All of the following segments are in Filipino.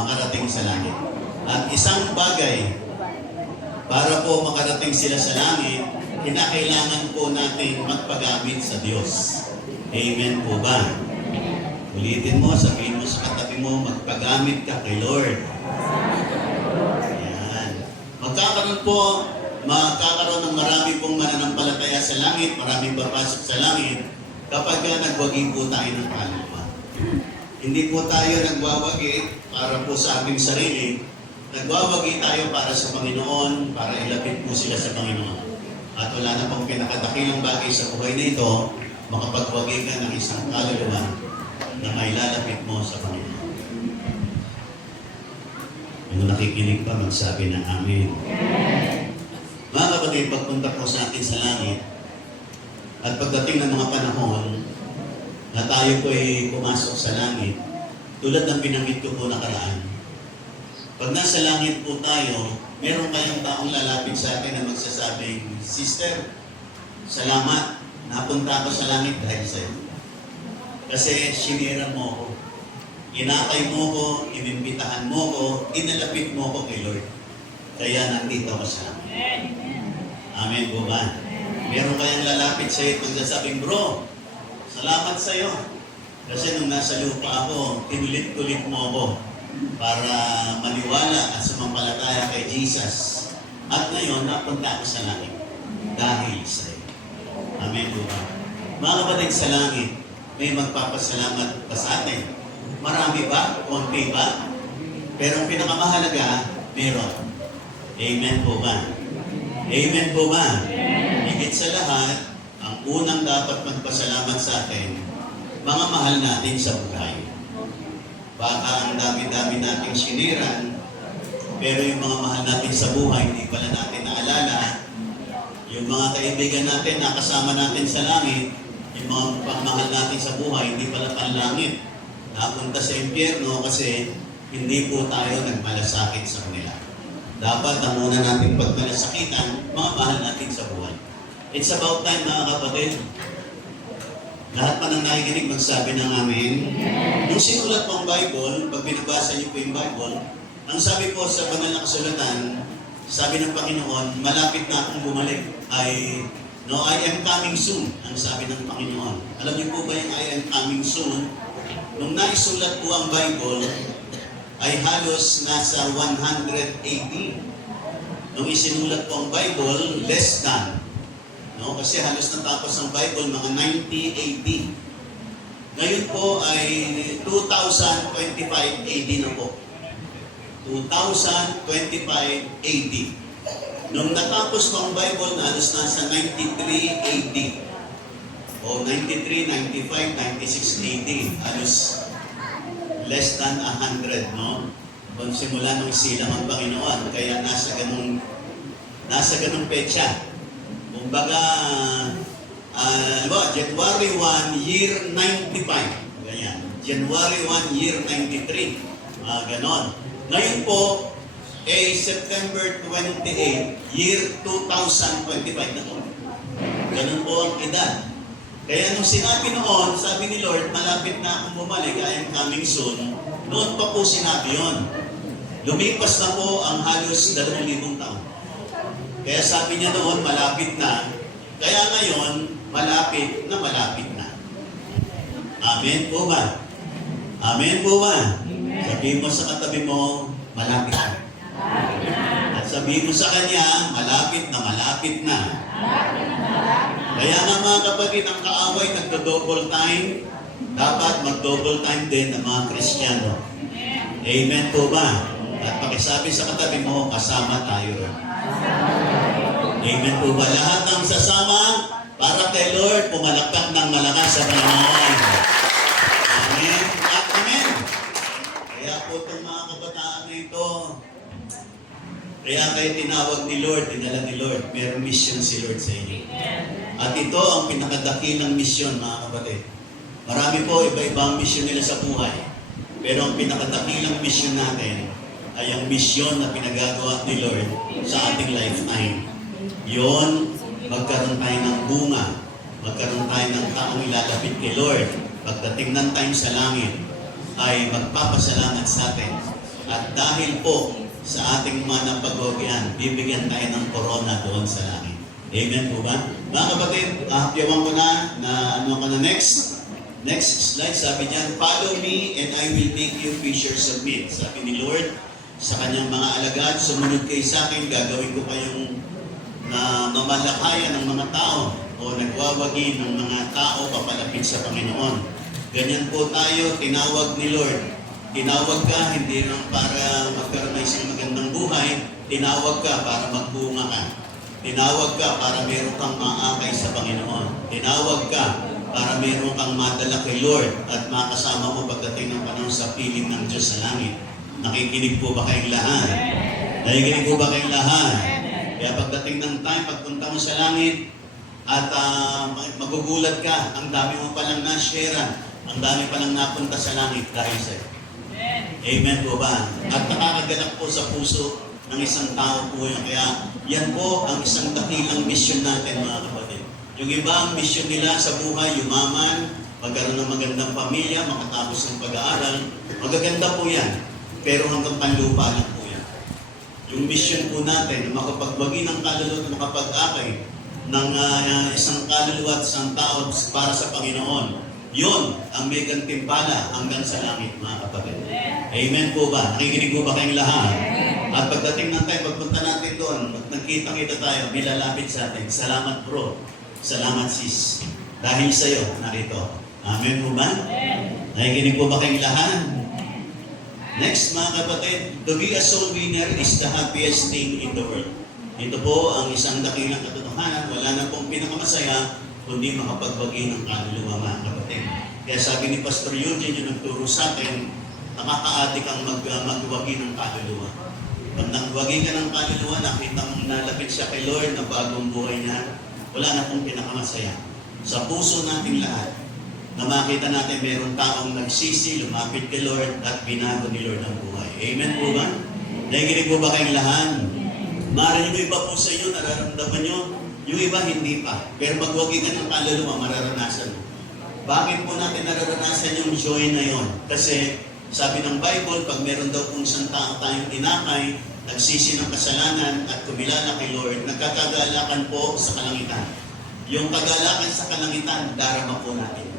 makarating sa langit. At isang bagay, para po makarating sila sa langit, kinakailangan po natin magpagamit sa Diyos. Amen po ba? Ulitin mo, sabihin mo sa katabi mo, magpagamit ka kay Lord. Ayan. Magkakaroon ng marami pong mananampalataya sa langit, maraming papasok sa langit, kapag nagwagi po tayo ng kaluluwa. Hindi po tayo nagwawagi para po sa ating sarili, nagwawagi tayo para sa Panginoon, para ilapit po sila sa Panginoon. At wala na pong pinakadakilang bagay sa buhay na ito, makapagwagi ka ng isang kaluluwa na may lalapit mo sa Panginoon. Kung nakikinig pa, magsabi ng Amen. Mga kapatid, pagpunta po sa atin sa langit, at pagdating ng mga panahon na tayo po ay pumasok sa langit, tulad ng binanggit ko po nakaraan, pag nasa langit po tayo, meron kayong taong lalapit sa atin na magsasabing, Sister, salamat, napunta ako sa langit dahil sa iyo. Kasi sinira mo ko, inakay mo ko, inimbitahan mo ko, inalapit mo ko kay Lord. Kaya nandito ako sa langit. Amen po ba? Meron kayang lalapit sa iyo at magsasabing, Bro, salamat sa iyo. Kasi nung nasa lupa ako, tinulit-tulit mo ako para maniwala at sumampalataya kay Jesus. At ngayon, napunta ako sa langit dahil sa iyo. Amen po ba? Mga kapatid, sa langit, may magpapasalamat pa sa atin. Marami ba? Konti ba? Pero ang pinakamahalaga, meron. Amen po ba? Amen po ba? Higit sa lahat, ang unang dapat magpasalamat sa atin, mga mahal natin sa buhay. Baka ang dami-dami nating siniran, pero yung mga mahal natin sa buhay, hindi pala natin naalala. Yung mga kaibigan natin, nakasama natin sa langit, yung mga pagmahal natin sa buhay, hindi pala panlangit. Napunta sa impyerno kasi hindi po tayo nagmalasakit sa kanila. Dapat ang una natin pagmalasakitan, mga mahal natin sa buhay. It's about time, mga kapatid. Lahat pa nang nakikinig magsabi ng Amen. Nung sinulat po ang Bible, pag binabasa niyo po yung Bible, ang sabi po sa banal na kasulatan, sabi ng Panginoon, malapit na akong bumalik, I am coming soon, ang sabi ng Panginoon. Alam niyo po ba yung I am coming soon? Nung naisulat po ang Bible, ay halos nasa 100 AD. Nung isinulat po ang Bible, less than. No? Kasi halos natapos ang Bible, mga 90 AD. Ngayon po ay 2025 AD na po. 2025 AD. Nung natapos po ang Bible, halos nasa 93 AD. O 93, 95, 96 AD. Halos less than 100, no? Kung simula nung silang ang Panginoon, kaya nasa ganung petsa. Kumbaga, January 1, year 95. Ganyan. January 1, year 93. Ganon. Ngayon po, September 28, year 2025 na po. Ganon po ang edad. Kaya nung sinabi noon, sabi ni Lord, malapit na akong bumalik, I am coming soon, noon pa po sinabi yun. Lumipas na po ang halos 2,000 taon. Kaya sabi niya noon, malapit na. Kaya ngayon, malapit na. Amen po ba? Amen po ba? Sabihin mo sa katabi mo, malapit na. At sabihin mo sa kanya, malapit na. Kaya nga mga kapatid, ang kaaway nagdo-double time, dapat mag-double time din ng mga Kristiyano. Amen po ba? At pakisabi sa katabi mo, kasama tayo. Amen po ba? Lahat ng sasama para kay Lord, pumalakpak ng malakas sa Panginoon. Amen. At amen. Kaya po itong mga kabataan na ito, kaya kayo tinawag ni Lord, dinala ni Lord, mayroong mission si Lord sa inyo. At ito ang pinakadakilang misyon, mga kapatid. Marami po, iba-ibang misyon nila sa buhay. Pero ang pinakadakilang misyon natin ay ang misyon na pinagagawa ni Lord sa ating lifetime. Yun, magkaroon tayo ng bunga. Magkaroon tayo ng taong ilalapit kay Lord. Pagdating ng time sa langit, ay magpapasalamat sa atin. At At dahil po sa ating mga napagwagyan, bibigyan tayo ng corona doon sa langit. Amen po ba? Mga kapatid, hapyawan ko na next. Next slide, sabi niya, follow me and I will make you fishers of men. Sabi ni Lord sa kanyang mga alagad, sumunod kayo sa akin, gagawin ko kayong mamalakayan ng mga tao o nagwawagi ng mga tao papalapit sa Panginoon. Ganyan po tayo, tinawag ni Lord. Tinawag ka, hindi lang para magkaroon ng isang magandang buhay, tinawag ka para magbunga ka. Tinawag ka para meron kang maakay sa Panginoon. Tinawag ka para meron kang madala kay Lord at makasama mo pagdating ng panahon sa piling ng Diyos sa langit. Nakikinig po ba kayong lahat? Nakikinig po ba kayong lahat? Kaya pagdating ng time, pagpunta mo sa langit at magugulat ka, ang dami mo palang na-share, ang dami palang napunta sa langit dahil sa'yo. Amen po ba? At nakakagalak po sa puso ng isang tao po yan. Kaya yan po ang isang dakilang mission natin, mga kapatid. Yung iba, ang mission nila sa buhay, yumaman, magkaroon ng magandang pamilya, makatapos ng pag-aaral. Magaganda po yan. Pero hanggang panlupa lang po yan. Yung mission po natin, makapagbagi ng kaluluwa at makapag-akay ng isang kaluluwa at isang tao para sa Panginoon. Yun ang may gantimpala hanggang sa langit, mga kapatid. Amen po ba? Nakikinig po ba kayong lahat? At pagdating ng time, pagpunta natin doon, at nagkita-kita tayo, may lalapit sa atin. Salamat bro. Salamat sis. Dahil sa iyo, narito. Amen po ba? Nakikinig po ba kayong lahat? Next, mga kapatid, to be a soul winner is the happiest thing in the world. Ito po ang isang dakilang katotohanan. Wala na pong pinakamasaya kundi makapagbagi ng kaluluwa, mga kapatid. Kaya sabi ni Pastor Eugene, yung nagturo sa atin, nakakaadik ang magwagi ng kaluluwa. Pag nagwagi ka ng kaluluwa, nakita mong nalapit siya kay Lord na bagong buhay niya, wala na pong pinakamasaya. Sa puso natin lahat, na makita natin mayroong taong nagsisi, lumapit kay Lord at binago ni Lord ang buhay. Amen po ba? Nakikinig po ba kayong lahat? Maaaring yung iba po sa inyo, nararamdaman nyo, yung iba hindi pa. Pero magwagi ka ng kaluluwa, mararanasan mo. Bakit po natin nararanasan yung joy na yon? Kasi sabi ng Bible, pag meron daw kung isang tao tayong inakay, nagsisi ng kasalanan at kumilala kay Lord, nagkakagalakan po sa kalangitan. Yung kagalakan sa kalangitan, darama po natin.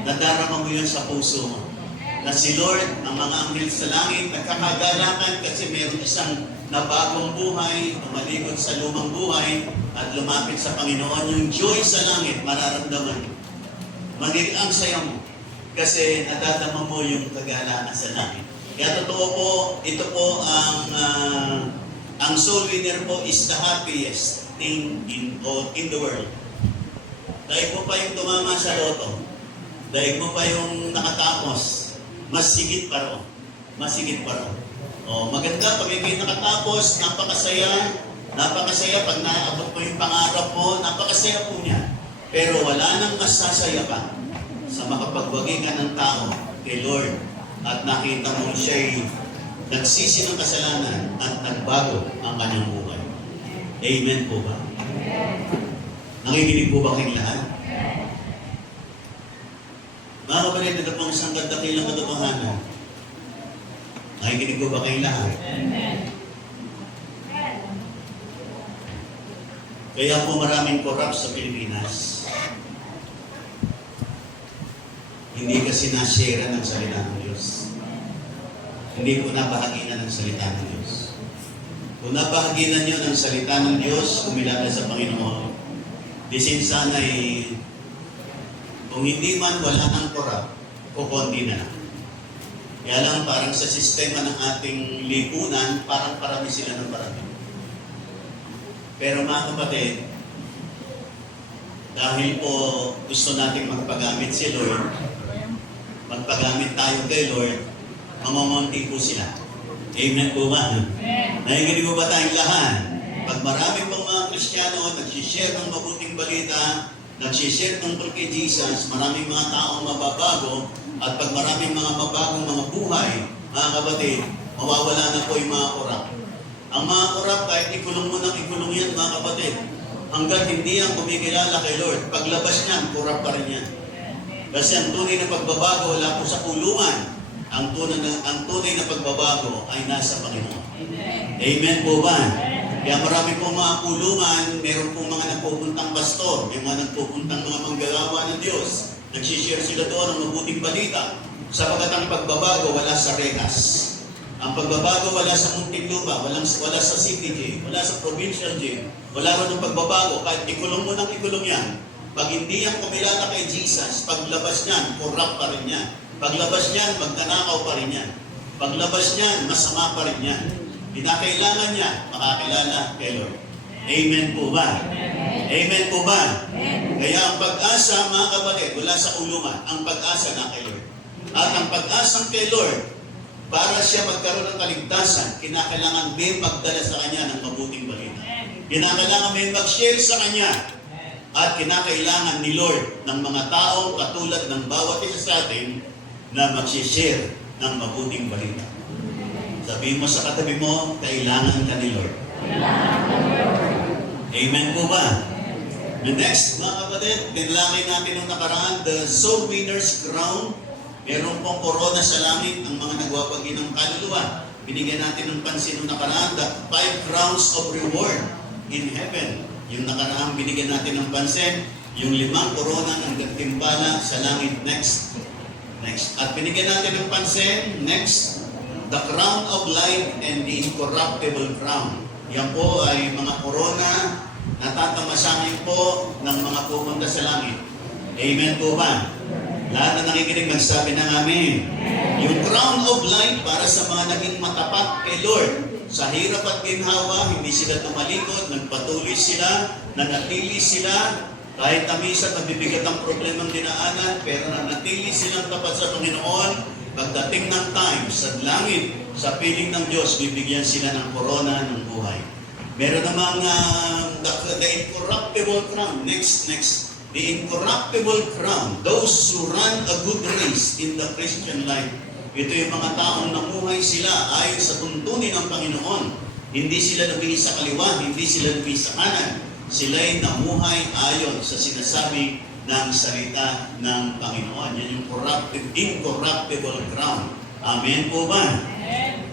Nadarama mo yun sa puso mo. Na si Lord, ang mga anghel sa langit, nagkakagalakan kasi meron isang nabagong buhay, tumalikod sa lumang buhay, at lumapit sa Panginoon. Yung joy sa langit, mararamdaman mo. Magiging ang saya mo. Kasi nadadama mo yung kagalakan sa langit. Kaya totoo po, ito po ang soul winner po is the happiest thing in the world. Dahil mo pa yung tumama sa loto, dahil mo pa yung nakatapos, mas sigit pa rin. Mas sigit pa rin. Maganda pag ikay nakatapos, napakasaya pag naabot mo yung pangarap mo, napakasaya po niya. Pero wala nang masasaya pa sa makapagwagi ka ng tao kay Lord at nakita mo siya'y nagsisi ng kasalanan at nagbago ang kanyang buhay. Amen po ba? Nakikinig po ba kayong lahat? Mga kapatid, ito pong isang dakilang katotohanan. Nakikinig po ba kayong lahat? Kaya po maraming corrupt sa Pilipinas. Hindi kasi na-share ng salita ng Diyos. Hindi po nabahaginan ng salita ng Diyos. Kung nabahaginan nyo ng salita ng Diyos, kumilala sa Panginoon, disin sana kung hindi man wala ng corrupt, kukunti na lang. Kaya lang parang sa sistema ng ating lipunan, parang parami sila ng parami. Pero mga kapatid, dahil po gusto nating magpagamit si Lord, magpagamit tayo kay Lord, mamonti po sila. Amen po ba? Nakikinig po ba tayong lahat? Pag marami pong mga Kristiyano nagsishare ng mabuting balita, nagsishare tungkol kay Jesus, maraming mga tao mababago, at pag maraming mga mabagong mga buhay, mga kapatid, mawawala na po yung mga korap. Ang mga korap, kahit ikulong mo ng ikulong yan, mga kapatid, hanggang hindi yan kumikilala kay Lord, paglabas niyan, korap pa rin yan. Kasi ang tunay na pagbabago wala po sa kulungan, ang tunay na pagbabago ay nasa Panginoon. Amen po ba? Kaya marami pong mga kulungan, meron pong mga nagpupuntang pastor, may mga nagpupuntang mga manggagawa ng Diyos. Nagsishare sila doon ng mabuting balita. Sapagat ang pagbabago wala sa rehas. Ang pagbabago wala sa Muntinlupa, wala sa city jail, wala sa provincial jail. Wala rin ang pagbabago, kahit ikulong mo ng ikulong yan. Pag hindi yan kumilala kay Jesus, paglabas niyan, corrupt pa rin yan. Paglabas niyan, magkanakaw pa rin yan. Paglabas niyan, masama pa rin yan. Pinakailangan niya, makakilala kay Lord. Amen po ba? Amen po ba? Kaya ang pag-asa, mga kapatid, wala sa ulungan. Ang pag-asa na kay Lord. At ang pag-asang kay Lord, para siya magkaroon ng kaligtasan, kinakailangan may magdala sa kanya ng mabuting balita. Kinakailangan may mag-share sa kanya. At kinakailangan ni Lord ng mga taong katulad ng bawat isa sa atin na mag-share ng mabuting balita. Sabihin mo sa katabi mo, kailangan ka ni Lord. Amen po ba? The next, mga kapatid, tinalakay natin nung nakaraan, the soul winner's crown. Meron pong korona sa langit ang mga nagwawagi ng kaluluwa. Binigyan natin ng pansin nung nakaraan, the 5 crowns of reward in heaven. Yung nakaraan, binigyan natin ng pansin, yung 5 korona ng gantimpala sa langit. Next. At binigyan natin ng pansin, next, the crown of life and the incorruptible crown. Yan po ay mga korona na tatamasahin po ng mga pupunta sa langit. Amen po ba? Lahat na nakikinig magsabi ng amen. Yung crown of life para sa mga naging matapat kay Lord. Sa hirap at ginhawa, hindi sila tumalikod, nagpatuloy sila, nanatili sila, kahit tamisan, mabibigat ang problemang dinaanan, pero nanatili silang tapat sa Panginoon. Pagdating ng time, sa langit, sa piling ng Diyos, bibigyan sila ng korona ng buhay. Meron namang the incorruptible crown. Next. The incorruptible crown. Those who run a good race in the Christian life. Ito yung mga taong namuhay sila ayon sa tuntunin ng Panginoon. Hindi sila nabihis sa kaliwa, hindi sila nabihis sa kanan. Sila'y namuhay ayon sa sinasabi ng salita ng Panginoon. Yan yung incorruptible crown. Amen po ba?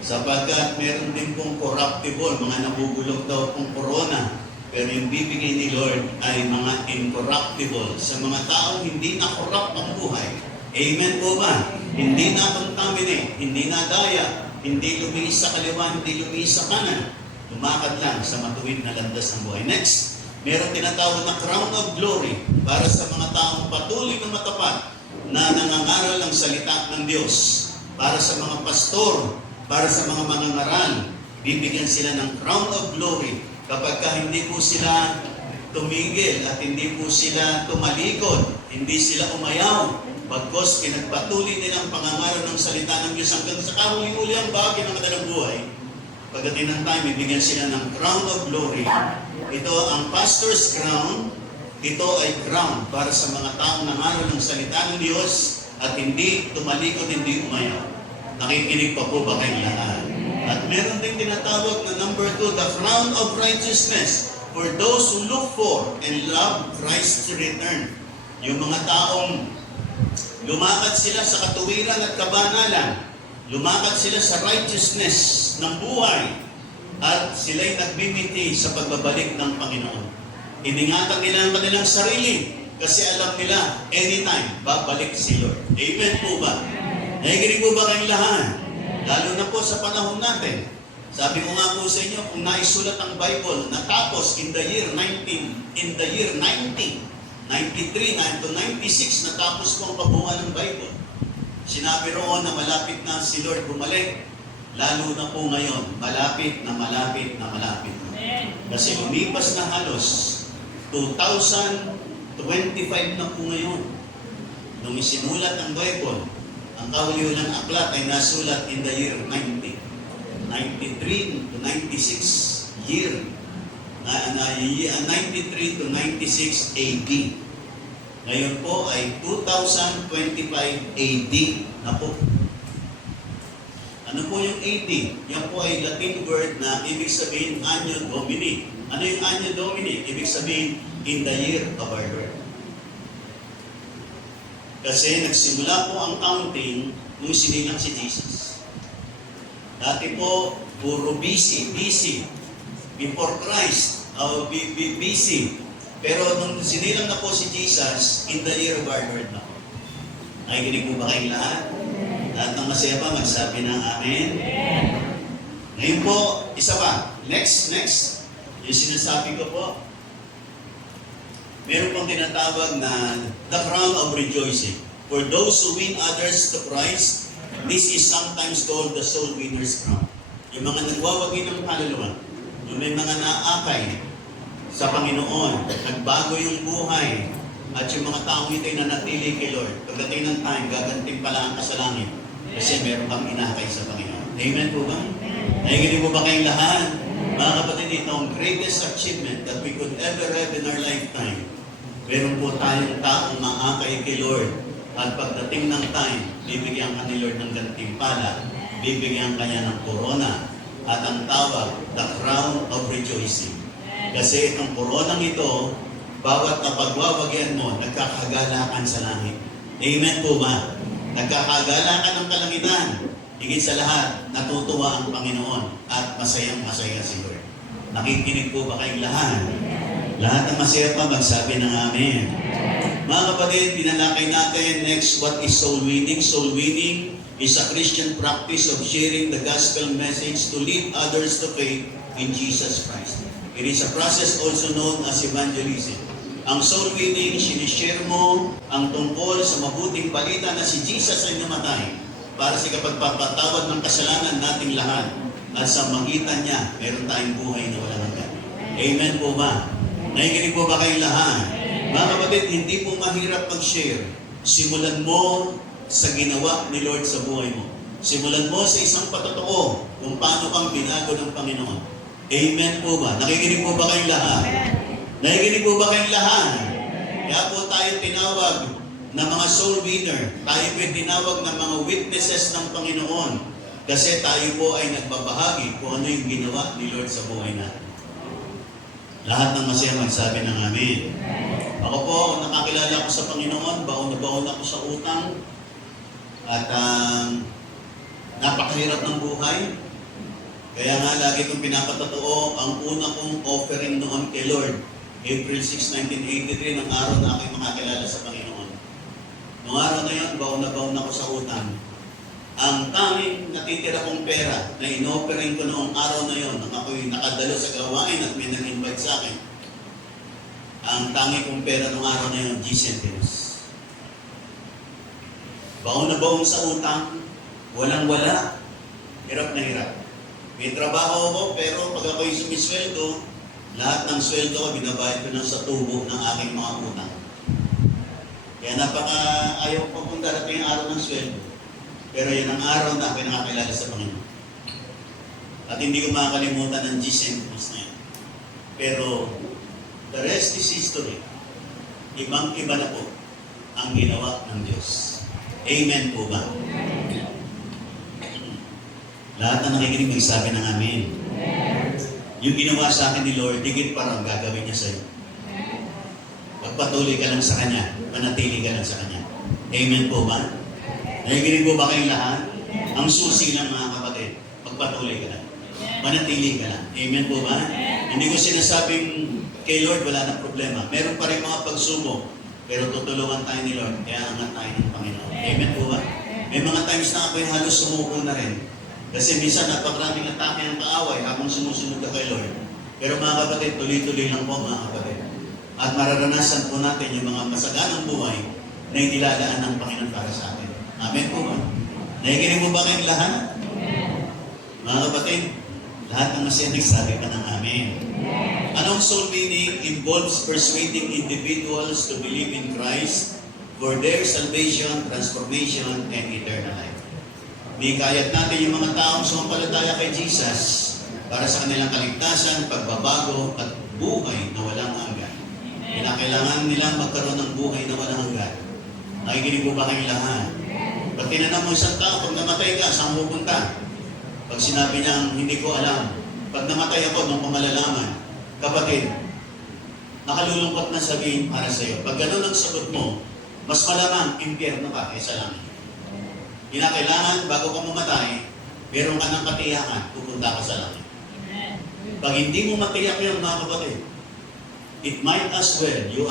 Sapagkat meron din pong corruptible, mga nabubulog daw pong corona. Pero yung bibigay ni Lord ay mga incorruptible sa mga taong hindi na-corrupt ang buhay. Amen po ba? Hindi na-contaminate, hindi na-daya, hindi lumihis sa kaliwa, hindi lumihis sa kanan. Lumakad lang sa matuwid na landas ng buhay. Next, meron tinatawag na crown of glory para sa mga taong patuloy na matapat na nangangaral ng salita ng Diyos. Para sa mga pastor, para sa mga mangangaral, bibigyan sila ng crown of glory kapag hindi po sila tumigil at hindi po sila tumalikod, hindi sila umayaw, pagkos pinagpatuloy nilang pangangaral ng salita ng Diyos hanggang sa kahuli-huli ang bagay ng kanilang buhay. Pagdating ng time, bibigyan sila ng crown of glory. Ito ang pastor's crown. Ito ay crown para sa mga taong nangaral ng salita ng Diyos at hindi tumalikod, hindi umayaw. Nakikinig pa po ba kayong lahat? At meron din tinatawag na number 2, the crown of righteousness for those who look for and love Christ's return. Yung mga taong lumakad sila sa katuwiran at kabanalan, lumakad sila sa righteousness ng buhay, at sila'y nagbibiti sa pagbabalik ng Panginoon. Iningatan nila ang kanilang sarili kasi alam nila, anytime, babalik si Lord. Amen po ba? Nakikinig po ba kayong lahat? Lalo na po sa panahon natin. Sabi ko nga po sa inyo, kung naisulat ang Bible, natapos in the year 93 to 96, natapos po ang pabuhan ng Bible. Sinabi roon na malapit na si Lord bumalik. Lalo na po ngayon, malapit na. Kasi lumipas na halos 2025 na po ngayon. Nung isinulat ang Bible, ang kahulihan aklat ay nasulat in the year 93 to 96 year. 93 to 96 AD. Ngayon po ay 2025 AD na po. Ano po yung AD? Yan po ay Latin word na ibig sabihin Anno Domini. Ano yung Anno Domini? Ibig sabihin in the year of our Lord. Kasi nagsimula po ang counting nung sinilang si Jesus. Dati po, puro busy. Before Christ, busy. Pero nung sinilang na po si Jesus, in the year of our Lord na po. Nakikinig po ba kayong lahat? Lahat ng masaya pa, magsabi ng Amen. Ngayon po, isa pa. Next. Yung sinasabi ko po, meron pong tinatawag na the crown of rejoicing. For those who win others to Christ, this is sometimes called the soul winner's crown. Yung mga nagwawagi ng kaluluwa, yung may mga naakay sa Panginoon, nagbago yung buhay, at yung mga taong ito'y nanatili kay Lord. Pagdating ng time, gaganting pala ang kasalangit kasi meron kang inakay sa Panginoon. Amen po ba? Nakikinig po ba kayong lahat? Mga kapatid, ito ang greatest achievement that we could ever have in our lifetime. Meron po tayong taong maakay kay Lord. At pagdating ng time, bibigyan ka ni Lord ng gantimpala, bibigyan ka niya ng corona, at ang tawag, the crown of rejoicing. Kasi itong koronang ito, bawat napagwawagyan mo, nagkakagalakan sa langit. Amen po ba? Nagkakagalakan ng kalangitan. Higit sa lahat, natutuwa ang Panginoon at masayang-masaya si Lord. Nakikinig po ba kayong lahat? Lahat ng masaya pa, magsabi ng Amen. Mga kapatid, pinalakay natin next, what is soul winning? Soul winning is a Christian practice of sharing the gospel message to lead others to faith in Jesus Christ. It is a process also known as evangelism. Ang soul winning, sinishare mo ang tungkol sa mabuting balita na si Jesus ay namatay para sa kapagpapatawad ng kasalanan nating lahat. At sa magitan niya, meron tayong buhay na walang hanggan. Amen po ba? Nakikinig po ba kayong lahat? Mga kapatid, hindi po mahirap mag-share. Simulan mo sa ginawa ni Lord sa buhay mo. Simulan mo sa isang patotoo kung paano kang binago ng Panginoon. Amen po ba? Nakikinig po ba kayong lahat? Nakikinig po ba kayong lahat? Kaya po tayo tinawag na mga soul winner. Tayo po tinawag na mga witnesses ng Panginoon. Kasi tayo po ay nagbabahagi kung ano yung ginawa ni Lord sa buhay natin. Lahat ng masaya magsabi ng Amen. Ako po, nakakilala ko sa Panginoon, baon na baon ako sa utang. At napakahirap ng buhay. Kaya nga lagi kong pinapatotoo, ang una kong offering noon kay Lord, April 6, 1983, ng araw na ako'y makakilala sa Panginoon. Noong araw na yun, baon na ako sa utang. Ang tanging natitira kong pera na in-offering ko noong araw na yun, nang ako'y nakadalo sa gawain at may nag-invite sa akin, ang tanging kong pera noong araw na yun, G centimos. Baon na baon sa utang, walang-wala, hirap na hirap. May trabaho ako, pero pag ako'y sumisweldo, lahat ng sweldo ko, binabayad ko na sa tubo ng aking mga utang. Kaya ayaw ko kung darating ang araw ng sweldo. Pero yan ang araw na ako'y nakakilala sa Panginoon. At hindi ko makakalimutan ng G centimos na yan. Pero, the rest is history. Ibang-iba na po ang ginawa ng Diyos. Amen po ba? Lahat na nakikinig magsabi ng Amen. Yung ginawa sa akin ni Lord, higit parang gagawin niya sa iyo. Pagpatuloy ka lang sa Kanya, manatili ka lang sa Kanya. Amen po ba? Nakikinig po ba kayong lahat? Ang susi lang mga kapatid, pagpatuloy ka lang. Manatili ka lang. Amen po ba? Hindi ko sinasabing kay Lord wala na problema. Meron pa rin mga pagsubok, pero tutulungan tayo ni Lord, kaya angat tayo ng Panginoon. Amen po ba? May mga times na ako'y halos sumuko na rin. Kasi minsan napakaraming atake ang kaaway habang sumusunod ka kay Lord. Pero mga kapatid, tuloy-tuloy lang po mga kapatid. At mararanasan po natin yung mga masaganang buhay na inilalaan ng Panginoon para sa atin. Amen po ba? Nakikinig mo ba kayong lahat? Mga kapatid, lahat ng masaya nagsabi ka ng Amen. Anong soul winning involves persuading individuals to believe in Christ for their salvation, transformation, and eternal life. Mikayat natin yung mga taong sumampalataya kay Jesus para sa kanilang kaligtasan, pagbabago, at buhay na walang hanggan. Kailangan nilang magkaroon ng buhay na walang hanggan. Nakikinig mo ba kayong lahat? Pag tinanong mo isang tao, pag namatay ka, saan pupunta? Pag sinabi niya, hindi ko alam. Pag namatay ako, nung pamalalaman, kapatid, nakalulungkot na sabihin para sa iyo. Pag gano'n ang sagot mo, mas malamang impyerno ka kaysa langit. Kinakailangan, bago ka mamatay, meron ka ng katiyakan, pupunta ka sa langit. Pag hindi mo matiyak yun, mga kapatid, it might as well, you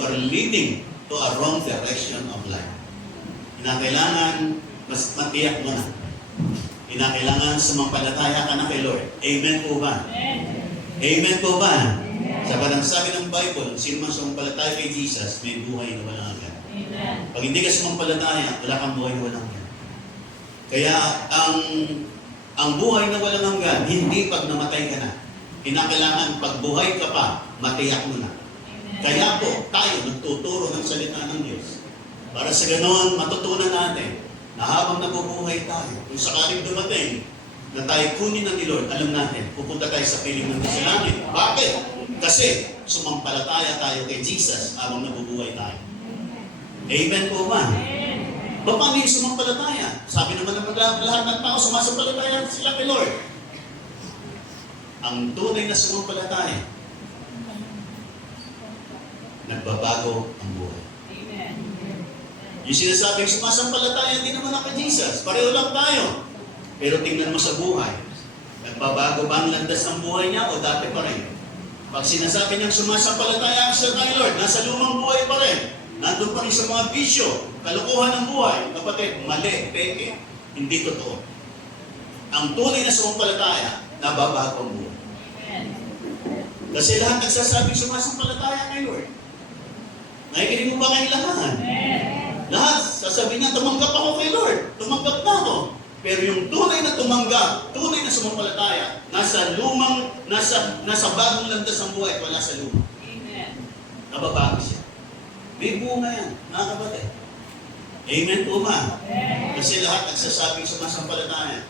are leading to a wrong direction of life. Kinakailangan, mas matiyak mo na. Kinakailangan sumampalataya ka na kay Lord. Amen po ba? Amen po ba? Sa parang sabi ng Bible, sino man sumampalataya kay Jesus, may buhay na walang hanggan. Pag hindi ka sumampalataya, wala kang buhay na walang hanggan. Kaya ang buhay na walang hanggan, hindi pag namatay ka na. Kinakailangan pag buhay ka pa, matiyak mo na. Kaya po, tayo nagtuturo ng salita ng Diyos. Para sa ganoon, matutunan natin na habang nabubuhay tayo, kung sakaling dumating na tayo kunin ng Lord, alam natin, pupunta tayo sa piling ng Diyos sa langit. Bakit? Kasi sumampalataya tayo kay Jesus habang nabubuhay tayo. Amen po ba? Paano yung sumampalataya? Sabi naman ng lahat ng tao, sumasampalataya sila kay Lord. Ang tunay na sumampalataya, nagbabago ang buhay. Yung sinasabing sumasampalataya, hindi naman ako Jesus. Pareho lang tayo. Pero tingnan mo sa buhay. Nagbabago ba ang landas ng buhay niya o dati pa rin? Pag sinasabi niyang sumasampalataya sa kay Lord, nasa lumang buhay pa rin. Nandun pa rin sa mga bisyo, kalokohan ng buhay. Kapatid, mali, peke. Hindi totoo. Ang tunay na sumampalataya, nababago ang buhay. Kasi lahat nagsasabing sumasampalataya kay Lord. Nakikinig mo ba kayong lahat? Lahat, sasabihin niya, tumanggap ako kay Lord. Tumanggap na ako. Pero yung tunay na tumanggap, tunay na sumampalataya, nasa bagong landas ang buhay, wala sa luma. Nababago siya. May bunga yan, mga kapatid. Amen po ba? Kasi lahat nagsasabing sumasampalataya.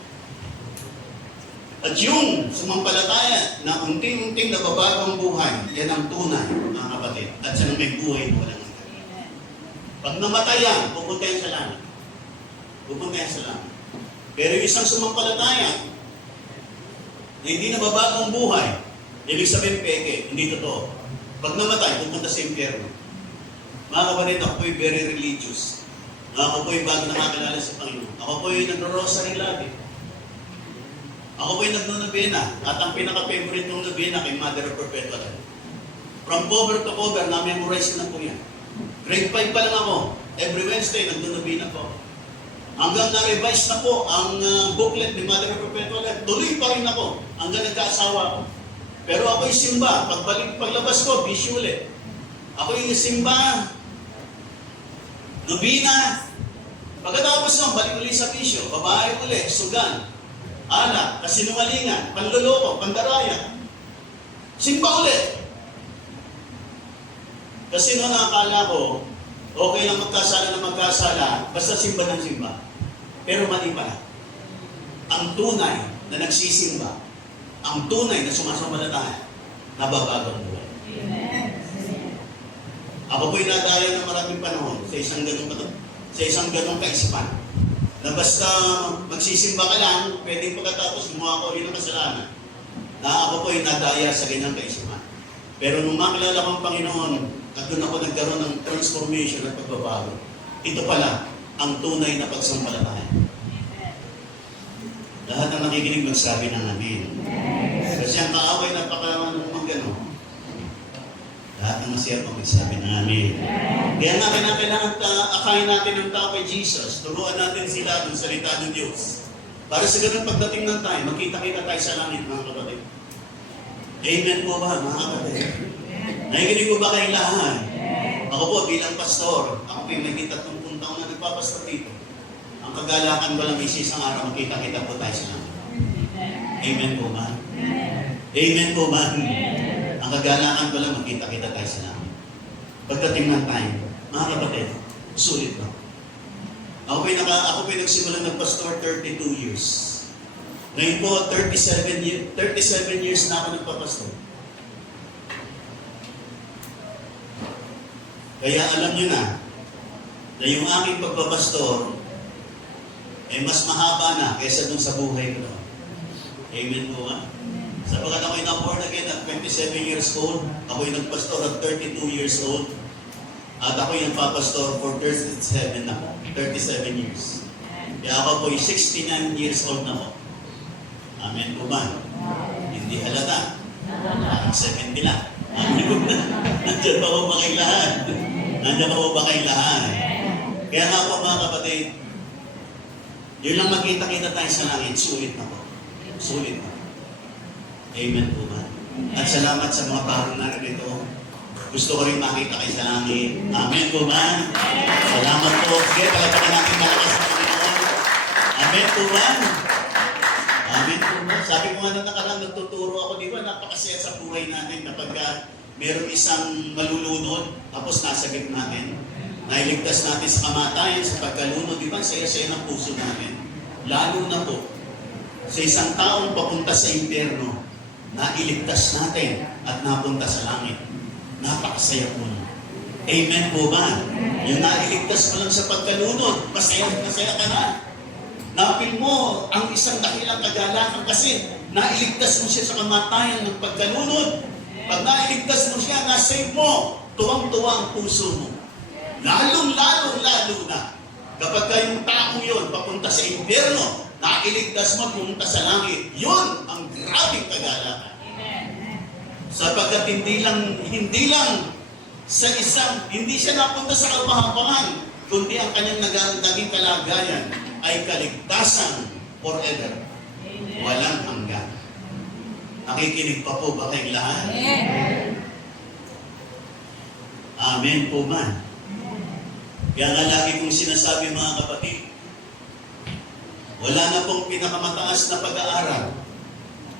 At yung sumampalataya na unting-unting nababago ang buhay, yan ang tunay, mga kapatid. At siya may buhay na walang hanggan. Pag namatay yan, pupunta yan sa langit. Pupunta yan sa langit. Pero yung isang sumampalataya na hindi nababago ang buhay, ibig sabihin peke, hindi totoo. Pag namatay, pupunta sa impyerno. Mga kapatid, ako po'y very religious. Ako po'y bago nakakilala sa Panginoon. Ako po'y nagro-rosary lagi. Ako po'y nagnunobena. At ang pinaka-favorite ng nobena kay Mother of Perpetual Life. From cover to cover, na-memorize ko na po yan. Grade 5 pa lang ako. Every Wednesday, nagnunobena po. Hanggang na-revise na po ang booklet ni Mother of Perpetual Life. Tuloy pa rin ako hanggang nagkaasawa ko. Pero ako'y simba. Paglabas ko, busy ulit. Ako'y simba. Nobina. Pagkatapos ng balik ulit sa bisyo, babae ulit, sugan, alak, kasinungalingan, panluloko, pandaraya. Simba ulit. Kasi noon nakakala ko, okay lang magkasala, basta simba ng simba. Pero mali pala. Ang tunay na nagsisimba, ang tunay na sumasampalataya, nababago ang buhay. Ako po'y nadaya ng maraming panahon sa isang ganong kaisipan. Na basta magsisimba ka lang, pwedeng pagkatapos gumawa ko rin ng kasalanan. Na ako po'y nadaya sa ganyang kaisipan. Pero nung makilala ko ang Panginoon, at doon ako nagkaroon ng transformation at pagbabago. Ito pala, ang tunay na pagsampalataya. Lahat ng nakikinig magsabi ng amen. Kasi ang kaaway na pakamanumang gano'n, lahat ng masaya po magsabi ng amen. Kaya nga kailangan akayin natin ang tao kay Jesus. Turuan natin sila ng salita ng Diyos. Para sa ganun pagdating ng time, magkita-kita tayo sa langit, mga kapatid. Amen po ba, mga kapatid? Nakikinig po ba kayong lahat? Ako po bilang pastor, ako po yung naging 30 taon na nagpapastor dito. Ang kagalakan ko lang isang araw, magkita-kita po tayo sa langit. Amen po ba? Amen po ba? Ang kagalakan ko lang, magkita-kita tayo sa langit. Pagdating ng time, mga kapatid, sulit ba? Ako po yung nagsimula nagpastor 32 years. Ngayon po, 37 years na ako nagpapastor. Kaya alam nyo na yung aking pagpapastor ay mas mahaba na kaysa dun sa buhay ko. Amen po ba? Sapagkat ako'y na-born again at 27 years old, ako'y nagpastor at 32 years old, at ako'y nagpapastor for 37 years. Kaya ako po'y 69 years old na po. Amen po ba? Hindi halata. Parang 70 lang. Amen po ba? Nandiyan pa po ba kayong lahat? Nandiyan pa po ba kayong lahat? Kaya nga po mga kapatid, yun lang magkita-kita tayo sa langit, sulit na po. Sulit na. Amen po ba? At salamat sa mga parang narito. Gusto ko rin makita kayo sa langit. Amen po ba? Salamat po. Sige, talagang natin malakas sa Panginoon. Amen po ba? Amen po ba? Sabi ko nga na nakaraan, nagtuturo ako, di ba? Napakasaya sa buhay natin kapag mayroong isang malulunod, tapos nasagip natin. Nailigtas natin sa kamatayan, sa pagkalunod, di ba? Saya-saya ng puso natin. Lalo na po, sa isang taong papunta sa impyerno, nailigtas natin at napunta sa langit. Napakasaya po. Amen po ba? Yung nailigtas mo lang sa pagkalunod, masaya ka na. Napil mo ang isang dakilang kagalakan kasi nailigtas mo siya sa kamatayan ng pagkalunod. Pag nailigtas mo siya, nasave mo, tuwang-tuwa ang puso mo. Lalo na kapag kayong taong yun papunta sa impyerno, nailigtas mo pumunta sa langit, yun ang grabing kagalakan. Sapagkat hindi lang sa hindi siya napunta sa kapahapangan, kundi ang kanyang naging kalagayan ay kaligtasan forever. Walang hanggan. Nakikinig pa po ba kayong lahat? Amen po ba? Kaya nga lagi kong sinasabi mga kapatid, wala na pong pinakamataas na pag-aaral,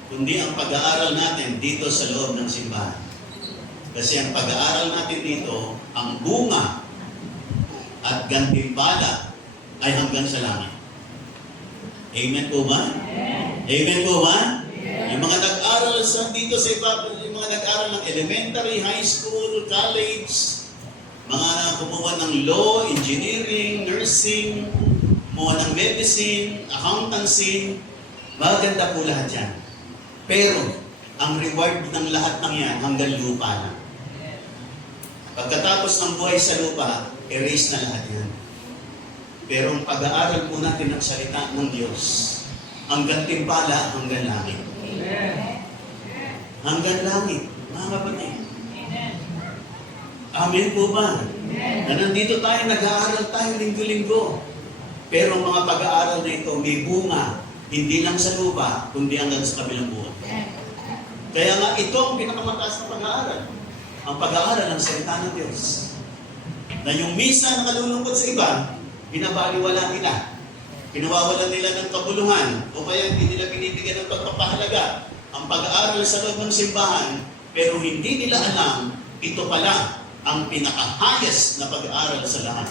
kundi ang pag-aaral natin dito sa loob ng simbahan. Kasi ang pag-aaral natin dito, ang bunga at gantimpala ay hanggang sa langit. Amen po ba? Amen po ba? Yung mga nag-aaral dito sa iba, yung mga nag-aaral ng elementary, high school, college, mga kumuha ng law, engineering, nursing, kumuha ng medicine, accountancy, maganda po lahat yan. Pero, ang reward ng lahat ng yan hanggang lupa na. Pagkatapos ng buhay sa lupa, erase na lahat yan. Pero ang pag-aaral po natin ng salita ng Diyos, hanggang timpala, hanggang langit. Hanggang langit, mga kapatid. Amen po ba? Na nandito tayo, nag-aaral tayo linggo-linggo. Pero ang mga pag-aaral na ito, may bunga, hindi lang sa lupa, kundi hanggang sa kabilang buwan. Kaya nga ito ang pinakamataas na pag-aaral. Ang pag-aaral ng salita ng Diyos. Na yung misa na kalulungkot sa iba, binabaliwala nila. Pinawawalan nila ng kabuluhan o kaya hindi nila binibigyan ng pagpapahalaga ang pag-aaral sa loob ng simbahan, pero hindi nila alam, ito pala ang pinaka-highest na pag-aaral sa lahat.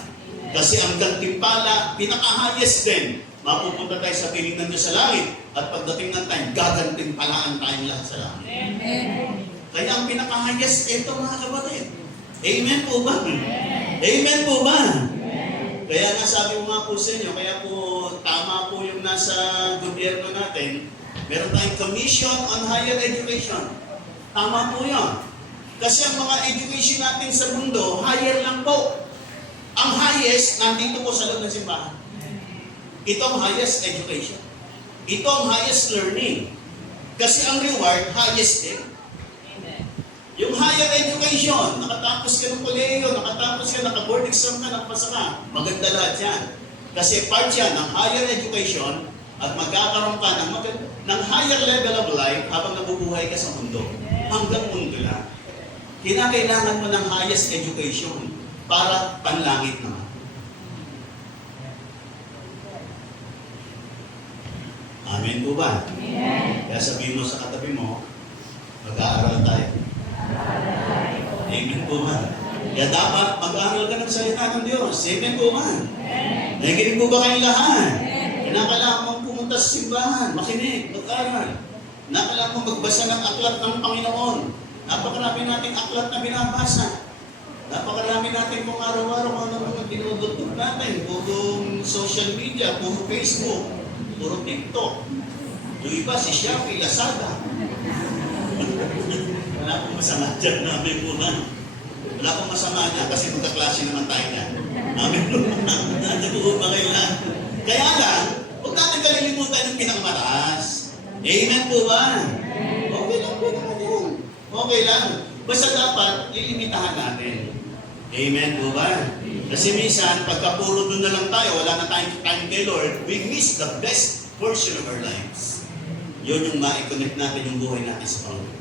Kasi ang gantimpala, pinaka-highest din. Mapupunta tayo sa piling ng Diyos sa langit at pagdating ng time, gagantimpalaan tayong lahat sa langit. Amen. Kaya ang pinaka-highest, ito mga kapatid. Amen po ba? Amen po ba? Kaya nga sabi ko nga po sa inyo, kaya po tama po yung nasa gobyerno natin, meron tayong Commission on Higher Education. Tama po yun. Kasi ang mga education natin sa mundo, higher lang po. Ang highest, nandito po sa loob ng simbahan. Ito ang highest education. Ito ang highest learning. Kasi ang reward, highest din. Yung higher education, nakatapos ka ng kolehiyo, nakatapos ka, naka-board exam ka, nakapasa ka, maganda lahat yan. Kasi part yan ng higher education at magkakaroon ka ng higher level of life habang nabubuhay ka sa mundo. Hanggang mundo lang. Kinakailangan mo ng highest education para panlangit naman. Amen po ba? Amen. Kaya sabihin mo sa katabi mo, mag-aaral tayo. Amen po ba? Kaya dapat mag-aaral ka ng salita ng Diyos. Amen po ba? Nakikinig po ba kayong lahat? Kinakailangan mong pumunta sa simbahan, makinig, mag-aaral. Kinakailangan mong magbasa ng aklat ng Panginoon. Napakarami nating aklat na binabasa. Napakarami natin kung araw-araw ano mga dinudugtog natin. Puro social media, puro Facebook, puro TikTok. Yung iba, si Shopee, Lazada. Wala akong masama dyan, namin po na. Wala akong masama dyan kasi magkaklase naman tayo dyan. Namin po na. Nandiyan po ba kayo lahat? Kaya lang, huwag natin kalilimutan yung pinakamataas. Amen po ba? Okay lang po naman yun. Okay lang. Basta dapat, ilimitahan natin. Amen po ba? Kasi minsan, pagka puro doon na lang tayo, wala na tayong time kay Lord, we miss the best portion of our lives. Yun yung ma-connect natin yung buhay natin sa Panginoon.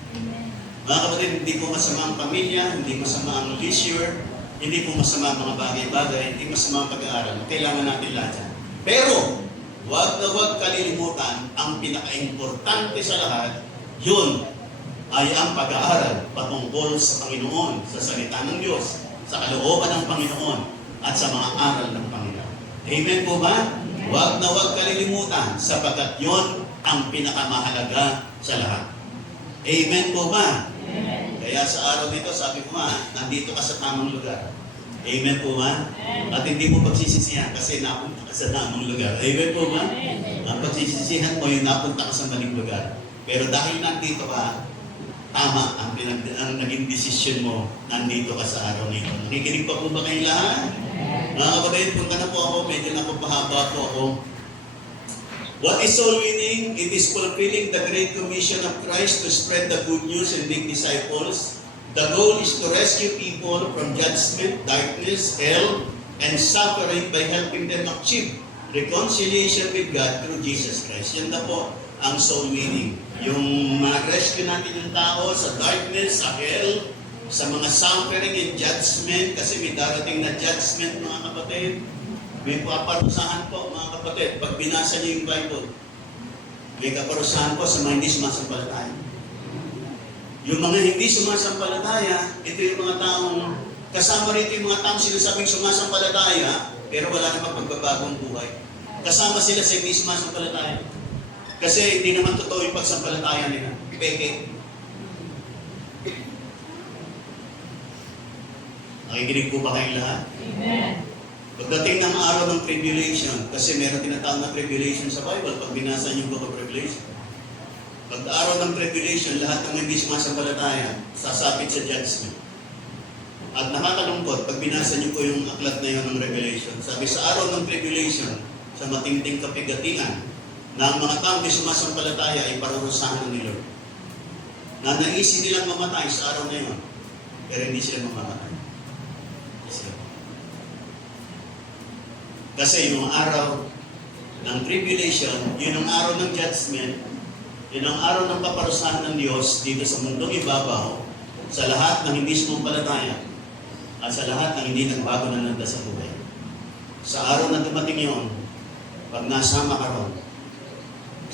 Mga kapatid, hindi po masama ang pamilya, hindi masama ang leisure, hindi po masama ang mga bagay-bagay, hindi masama ang pag-aaral. Kailangan natin lahat yan. Pero, huwag na huwag kalilimutan ang pinaka-importante sa lahat, yun ay ang pag-aaral patungkol sa Panginoon, sa salita ng Diyos, sa kalooban ng Panginoon, at sa mga aral ng Panginoon. Amen po ba? Huwag na huwag kalilimutan sapagkat yun ang pinakamahalaga sa lahat. Amen po ba? Amen. Kaya sa araw nito, sabi ko nandito ka sa tamang lugar. Amen po ba? At hindi mo pagsisisihan kasi napunta ka sa tamang lugar. Amen po ba? Ang pagsisisihan mo yung napunta ka sa maling lugar. Pero dahil nandito ka, tama ang naging desisyon mo, nandito ka sa araw nito. Nakikinig pa po ba kayong lahat? Mga kapatid, punta na po ako, medyo napapahaba po ako. What is soul winning? It is fulfilling the Great Commission of Christ to spread the good news and make disciples. The goal is to rescue people from judgment, darkness, hell, and suffering by helping them achieve reconciliation with God through Jesus Christ. Yan na po ang soul winning. Yung ma-rescue natin yung tao sa darkness, sa hell, sa mga suffering and judgment, kasi may darating na judgment, mga kapatid. May kaparusahan po, mga kapatid. Pag binasa niyo yung Bible, may kaparusahan po sa mga hindi sumasampalataya. Yung mga hindi sumasampalataya, ito yung mga taong, kasama rito yung mga taong sinasabing sumasampalataya, pero wala namang pagbabagong buhay. Kasama sila sa hindi sumasampalataya. Kasi hindi naman totoo yung pagsampalataya nila. Peke. Nakikinig po ba kayong lahat? Amen. Pagdating ng araw ng tribulation, kasi meron tinatawag na tribulation sa Bible, pag binasa niyo Book of Revelation. Pag araw ng tribulation, lahat ng hindi sumasampalataya, sasapit sa judgment. At nakakalungkot, pag binasa niyo po yung aklat na yun ng Revelation, sabi sa araw ng tribulation, sa matinding kapigatian, na ang mga taong hindi sumasampalataya ay parurusahan ni Lord. Na naisip nilang mamatay sa araw na yun, pero hindi sila mamamatay. Kasi yung araw ng tribulation, yun ang araw ng judgment, yun ang araw ng paparusahan ng Diyos dito sa mundong ibabaw, sa lahat ng hindi sumampalataya, at sa lahat ng hindi nagbago na landas sa buhay. Sa araw na dumating yun, pag nasama ka ron,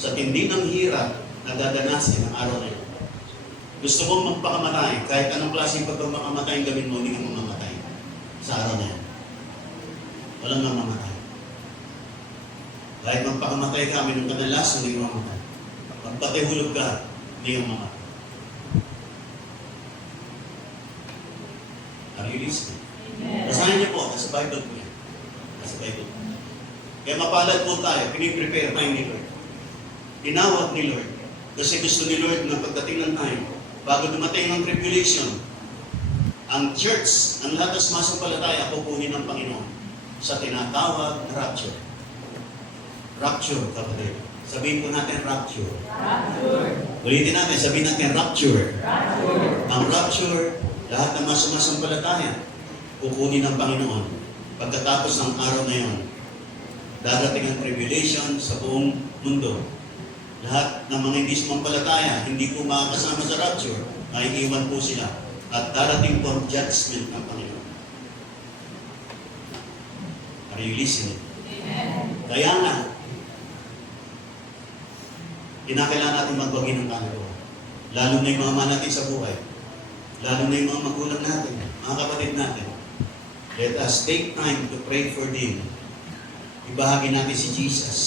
sa tindi ng hirap na dadanasin ang araw na yun, gusto mong magpakamatay, kahit anong klaseng pagpapakamatay ang gawin mo, hindi ka mamamatay sa araw na yun. Walang mamamatay. Kahit magpakamatay ka, minong kadalasan, hindi ka mamamatay. Magpatihulog ka, hindi ka mamamatay. Are you listening? Basahin niyo po, nasa Bible po yan. Nasa Bible po. Kaya mapalad po tayo, piniprepare tayo ni Lord. Tinawag ni Lord. Kasi gusto ni Lord na pagdating ng time, bago dumating ang tribulation, ang church, ang lahat ng sumasampalataya, kukunin ng Panginoon sa tinatawag na rapture. Rapture, kapatid. Sabihin po natin rapture. Rapture. Ulitin natin, sabihin natin rapture. Rapture. Ang rapture, lahat ng mga sumasampalataya, kukunin ng Panginoon. Pagkatapos ng araw na yon, darating ang tribulation sa buong mundo. Lahat ng mga hindi sumampalataya, hindi po makakasama sa rapture, ay iwan po sila. At darating po ang judgment ng Panginoon. Are you listening? Amen. Kaya nga, kinakailangan natin magbagi ng Panginoon. Lalo na yung mga mahal natin sa buhay. Lalo na yung mga magulang natin, mga kapatid natin. Let us take time to pray for them. Ibahagi natin si Jesus.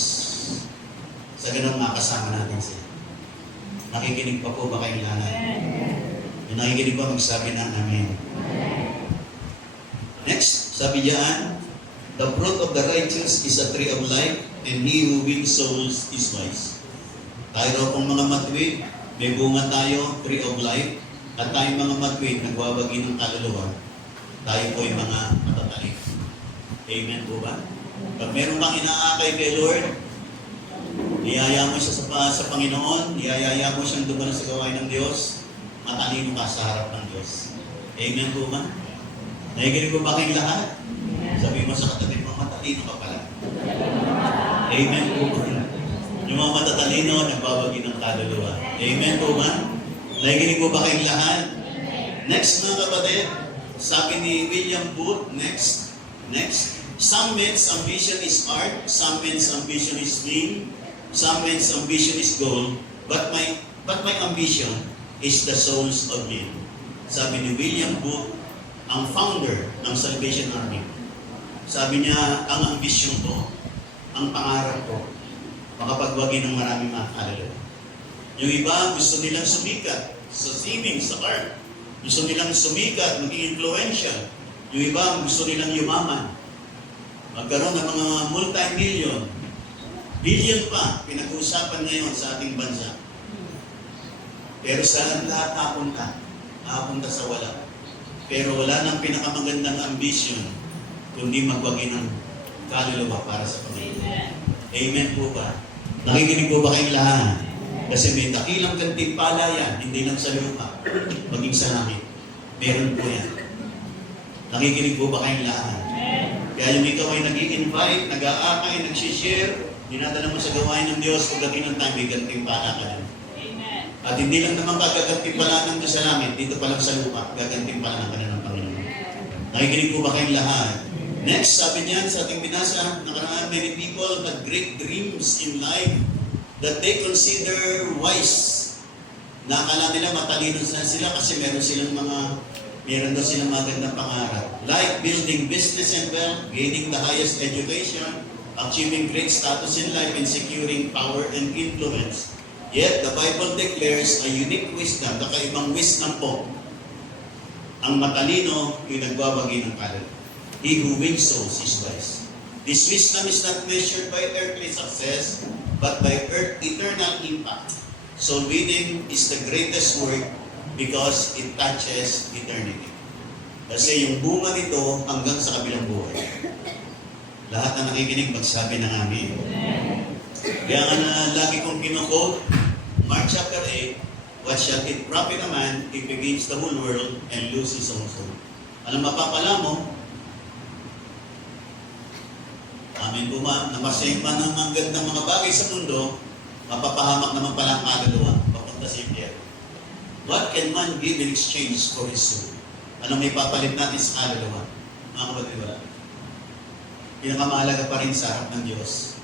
Sa ganun makasama natin siya. Nakikinig pa po ba kayong lahat? Yung nakikinig pa magsabi ng Amen. Next, sabi diyan, the fruit of the righteous is a tree of life, and he who wins souls is wise. Tayo raw pong mga matwid, may bunga tayo, tree of life, at tayong mga matwid, nagwawagi ng kaluluwa, tayo po yung mga matatalik. Amen po ba? Pag meron kang inaakay kay Lord, niyaya mo siya sa Panginoon, niyaya mo siyang dumanan sa gawain ng Diyos, matalino ka sa harap ng Diyos. Amen po ba? Nakikinig po ba kayong lahat? Sabi mo sa katabi mo, matalino ka pala. Amen po ba? Yung mga matatalino, nagbabagi ng kaluluwa. Amen po ba? Nakikinig po ba kayong lahat? Next mga kapatid, sabi ni William Booth, next. Some men's ambition is art, some men's ambition is fame, some men's ambition is gold, but my ambition is the souls of men. Sabi ni William Booth, ang founder ng Salvation Army. Sabi niya, ang ambisyon ko, ang pangarap ko, makapagbagi ng maraming mga kaluluwa. Yung iba, gusto nilang sumikat sa swimming, sa art. Gusto nilang sumikat, maging influential. Yung iba, gusto nilang yumaman. Magkaroon ng mga multi-million, billion pa, pinag-uusapan ngayon sa ating bansa. Pero saan lahat napunta sa wala. Pero wala nang pinakamagandang ambisyon, kundi magwagi ng kaluluwa para sa Panginoon. Amen po ba? Nakikinig po ba kayong lahat? Kasi may dakilang gantimpala yan, hindi lang sa lupa, maging sa langit. Meron po yan. Nakikinig po ba kayong lahat? Kaya yung ikaw ay nag-i-invite, nag-aakay, nag-share, dinadala mo sa gawain ng Diyos, pagdating ng time, may gantimpala ka din. Amen. At hindi lang naman kagagantimpala ng Diyos sa langit, dito pa lang sa lupa, gagantimpala ka na ng Panginoon. Nakikinig po ba kayong lahat? Next, sabi niyan sa ating binasa, nakaraan, many people had great dreams in life that they consider wise. Nakakala nila matalino sila kasi meron daw silang magandang pangarap. Like building business and wealth, gaining the highest education, achieving great status in life, and securing power and influence. Yet, the Bible declares a unique wisdom, kakaibang wisdom po. Ang matalino yung nagbabagi ng kaluluwa. He who wins souls is wise. This wisdom is not measured by earthly success, but by eternal impact. Soul winning is the greatest work because it touches eternity. Kasi yung bunga nito hanggang sa kabilang buhay. Lahat na nakikinig magsabi ng amin. Kaya nga na lagi kong kinukot, Mark chapter 8, what shall it profit a man if he gains the whole world and lose his own soul? Alam mapapala mo, amin po ma, namasayang man ang magandang mga bagay sa mundo, mapapahamak naman pala ang kaluluwa, papunta sa impyerno. What can man give in exchange for his soul? Anong may papalit natin sa kaluluwa? Mga kapatid, wala. Pinakamahalaga pa rin sa harap ng Diyos,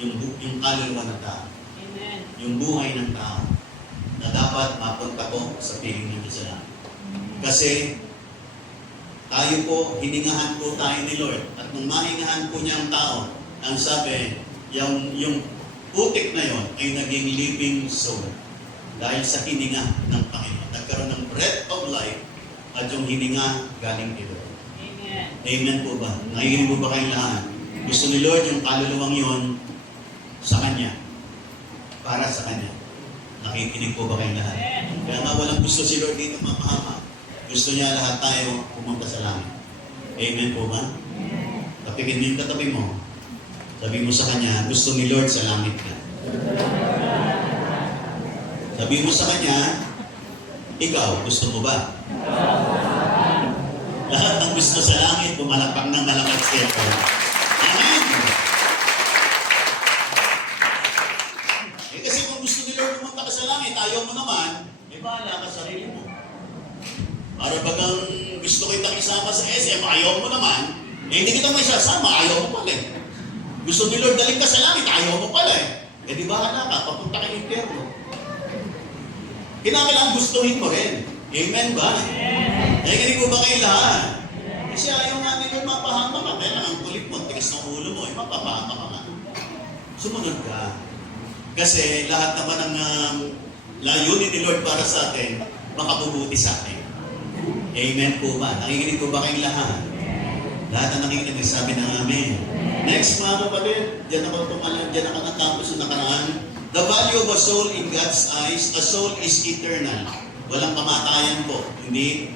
yung kaluluwa ng tao. Amen. Yung buhay ng tao na dapat mapunta ko sa piling ng Diyos lang. Kasi tayo po, hiningahan po tayo ni Lord. At nung mahingahan po niya ang tao, ang sabi, yung putik na yon ay naging living soul. Dahil sa hininga ng Panginoon. Nagkaroon ng breath of life at yung hininga galing kay Lord. Amen. Amen po ba? Nakikinig po ba kayong lahat? Gusto ni Lord yung kaluluwang yon sa Kanya. Para sa Kanya. Nakikinig po ba kayong lahat? Kaya nga walang gusto si Lord dito mapahama. Gusto niya lahat tayo pumunta sa langit. Amen po ba? Kapigin mo yung katabi mo. Sabi mo sa Kanya, gusto ni Lord sa langit ka. Sabi mo sa Kanya, ikaw, gusto mo ba? Lahat ng gusto sa langit, pumalakpak ng malakas siya po. Amen! Kasi kung gusto ni Lord pumunta ka sa langit, ayaw mo naman, may bahala ka sa sarili mo. Para bagang gusto kitang isama sa SM, ayaw mo naman, hindi kita mo isasama, ayaw mo pala eh. Gusto ni Lord daling ka sa langit, ayaw mo pala eh. Di bahala ka, papunta kay impyerno. Kinakailangan gustuhin mo rin. Amen ba? Nakikinig mo ba kayo lahat? Kasi ayaw nga ni Lord mapahama ka. Kaya ang kulit mo, tigas ng ulo mo, mapapahama ka nga. Sumunod ka. Kasi lahat naman ng layunin ni Lord para sa atin, makabubuti sa atin. Amen po ba? Nakikinig po ba kayong lahat? Lahat na nakikinig, nagsabi ng amen. Next mga kapatid, diyan ako natapos sa nakaraan. The value of a soul in God's eyes, a soul is eternal. Walang kamatayan po. Hindi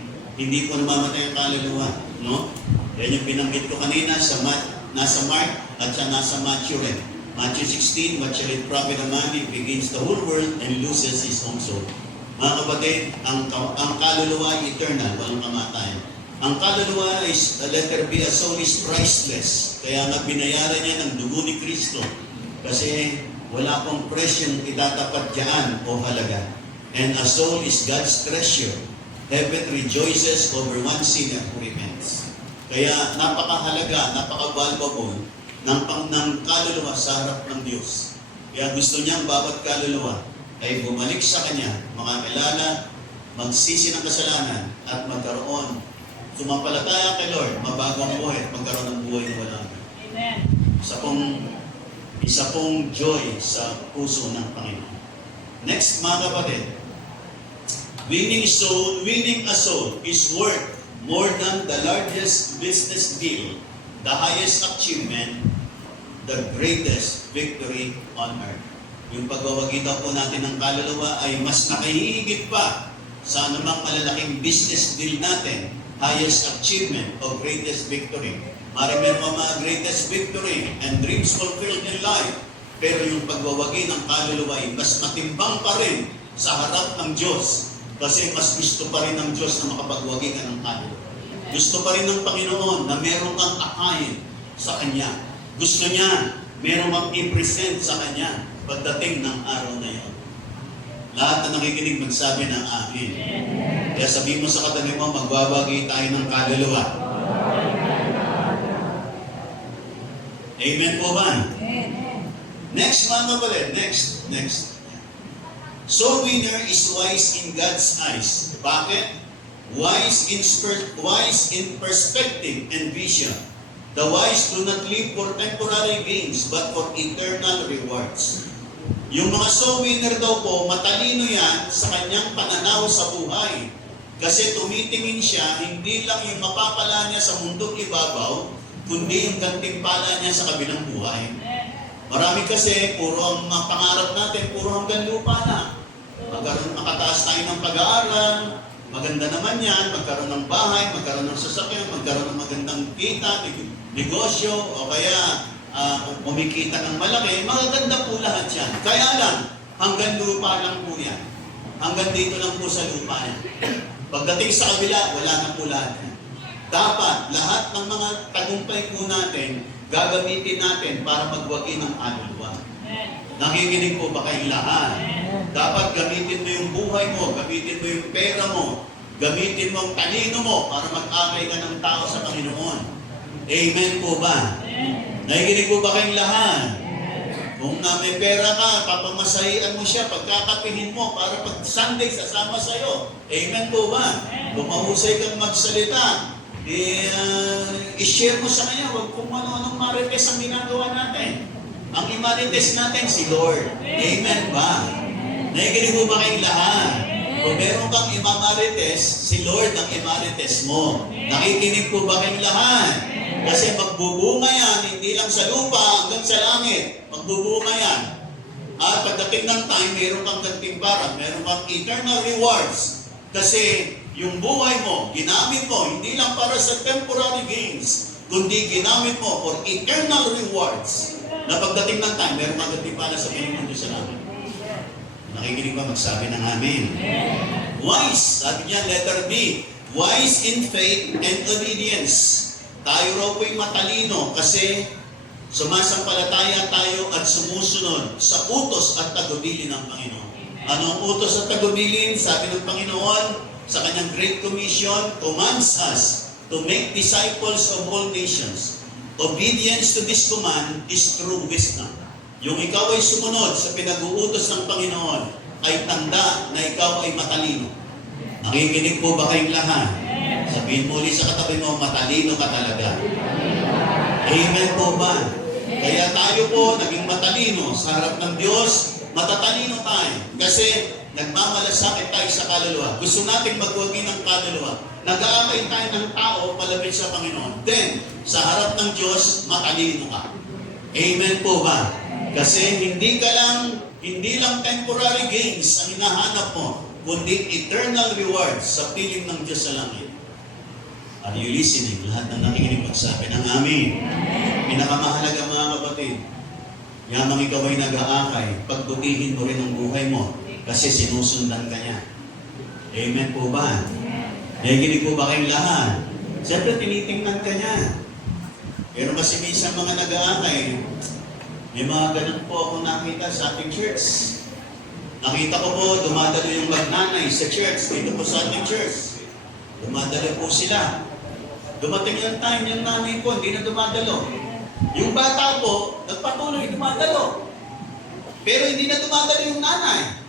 po namamatay ang kaluluwa. No? Yan yung binanggit ko kanina nasa Mark. A At siya nasa Matthew rin. Matthew 16, what shall it profit a man if he gains the whole world and loses his own soul? Mga kapatid, ang kaluluwa ay eternal, walang kamatayan. Ang kaluluwa is, letter B, a soul is priceless. Kaya nga binayaran niya ng dugo ni Kristo. Kasi wala pong presyong itatapat diyan o halaga. And a soul is God's treasure. Heaven rejoices over one sinner who repents. Kaya napakahalaga, napaka-valuable ng kaluluwa sa harap ng Diyos. Kaya gusto niyang bawat kaluluwa ay bumalik sa Kanya, makakilala, magsisi ng kasalanan, at magkaroon, sumampalataya kay Lord, mabagong buhay at magkaroon ng buhay na walang hanggan. Amen. Isa pong joy sa puso ng Panginoon. Next, mga kapatid, winning a soul is worth more than the largest business deal, the highest achievement, the greatest victory on earth. Yung pagwawagi daw po natin ng kaluluwa ay mas nakahihigit pa sa anumang malalaking business deal natin, highest achievement o greatest victory. Marami pa mga greatest victory and dreams fulfilled in life. Pero yung pagwawagi ng kaluluwa ay mas matimbang pa rin sa harap ng Diyos. Kasi mas gusto pa rin ng Diyos na makapagwagi ka ng kaluluwa. Gusto pa rin ng Panginoon na meron kang akayin sa Kanya. Gusto niya, meron kang i-present sa Kanya pagdating ng araw na yun. Lahat na nakikinig magsabi ng amin. Kaya sabihin mo sa katabi mo, magbabagi tayo ng kaluluwa. Amen po ba? Next, mga kapatid. Next. Soul winner is wise in God's eyes. Bakit? Wise in perspective and vision. The wise do not live for temporary gains, but for eternal rewards. Yung mga soul winner daw po, matalino yan sa kanyang pananaw sa buhay. Kasi tumitingin siya, hindi lang yung mapapala niya sa mundong ibabaw, kundi yung gantimpala niya sa kabilang buhay. Marami kasi, puro ang mga pangarap natin, puro hanggang lupa na. Makataas tayo ng pag-aaral, maganda naman yan, magkaroon ng bahay, magkaroon ng sasakyan, magkaroon ng magandang kita, negosyo, o kaya kumikita ng malaki, magaganda po lahat yan. Kaya lang, hanggang lupa lang po yan. Hanggang dito lang po sa lupa yan. Pagdating sa kabila, wala na po lahat yan. Dapat, lahat ng mga tagumpay po natin, gagamitin natin para magwagi ng kaluluwa. Nakikinig po ba kayong lahat? Dapat gamitin mo yung buhay mo, gamitin mo yung pera mo, gamitin mo ang talino mo para mag-akay ka ng tao sa Panginoon. Amen po ba? Nakikinig po ba kayong lahat? Kung may pera ka, papamasahian mo siya, pagkakapihin mo para pag Sunday sasama sa'yo. Amen po ba? Kung mahusay kang magsalita, i-share mo sa kanya, huwag kung ano-anong marites ang ginagawa natin. Ang imarites natin si Lord. Amen ba? Nakikinig po ba kayong lahat? Kung meron kang imamarites, si Lord ang imarites mo. Nakikinig po ba kayong lahat? Kasi magbubunga yan, hindi lang sa lupa, hanggang sa langit. Magbubunga yan. At pagdating ng time, meron kang gantimpala, meron kang eternal rewards. Kasi yung buhay mo, ginamit mo, hindi lang para sa temporary gains, kundi ginamit mo for eternal rewards. Na pagdating ng time, meron kang gantimpala sa Panginoon Diyos sa langit. Nakikinig ba? Magsabi ng amen. Wise, sabi niya, letter B, wise in faith and obedience. Tayo raw po'y matalino kasi sumasampalataya tayo at sumusunod sa utos at tagubilin ng Panginoon. Anong utos at tagubilin? Sabi ng Panginoon sa kanyang Great Commission, commands us to make disciples of all nations. Obedience to this command is true wisdom. Yung ikaw ay sumunod sa pinag-uutos ng Panginoon ay tanda na ikaw ay matalino. Nakikinig po ba kayong lahat? Sabihin mo ulit sa katabi mo, matalino ka talaga. Amen po ba? Kaya tayo po, naging matalino sa harap ng Diyos, matatalino tayo. Kasi nagmamalasakit tayo sa kaluluwa. Gusto natin magwagi ng kaluluwa. Nag-aakay tayo ng tao palapit sa Panginoon. Then, sa harap ng Diyos, matalino ka. Amen po ba? Kasi hindi lang temporary gains ang hinahanap mo, kundi eternal rewards sa piling ng Diyos sa langit. Are you listening? Lahat ng nakikinig magsabi ng amin. Pinakamahalaga mga kapatid, yamang ikaw ay nag-aakay, pagbutihin mo rin ang buhay mo kasi sinusundan ka niya. Amen po ba? Nakikinig po ba kayong lahat? Siyempre, tinitingnan ka niya. Pero kasi minsan mga nag-aakay, may mga ganun po ako nakita sa ating church. Nakita ko po, dumadalo yung magnanay sa church, dito po sa ating church. Dumadalo po sila. Dumating yung time, yung nanay po, hindi na dumadalo. Yung bata po, nagpatuloy, dumadalo. Pero hindi na dumadalo yung nanay.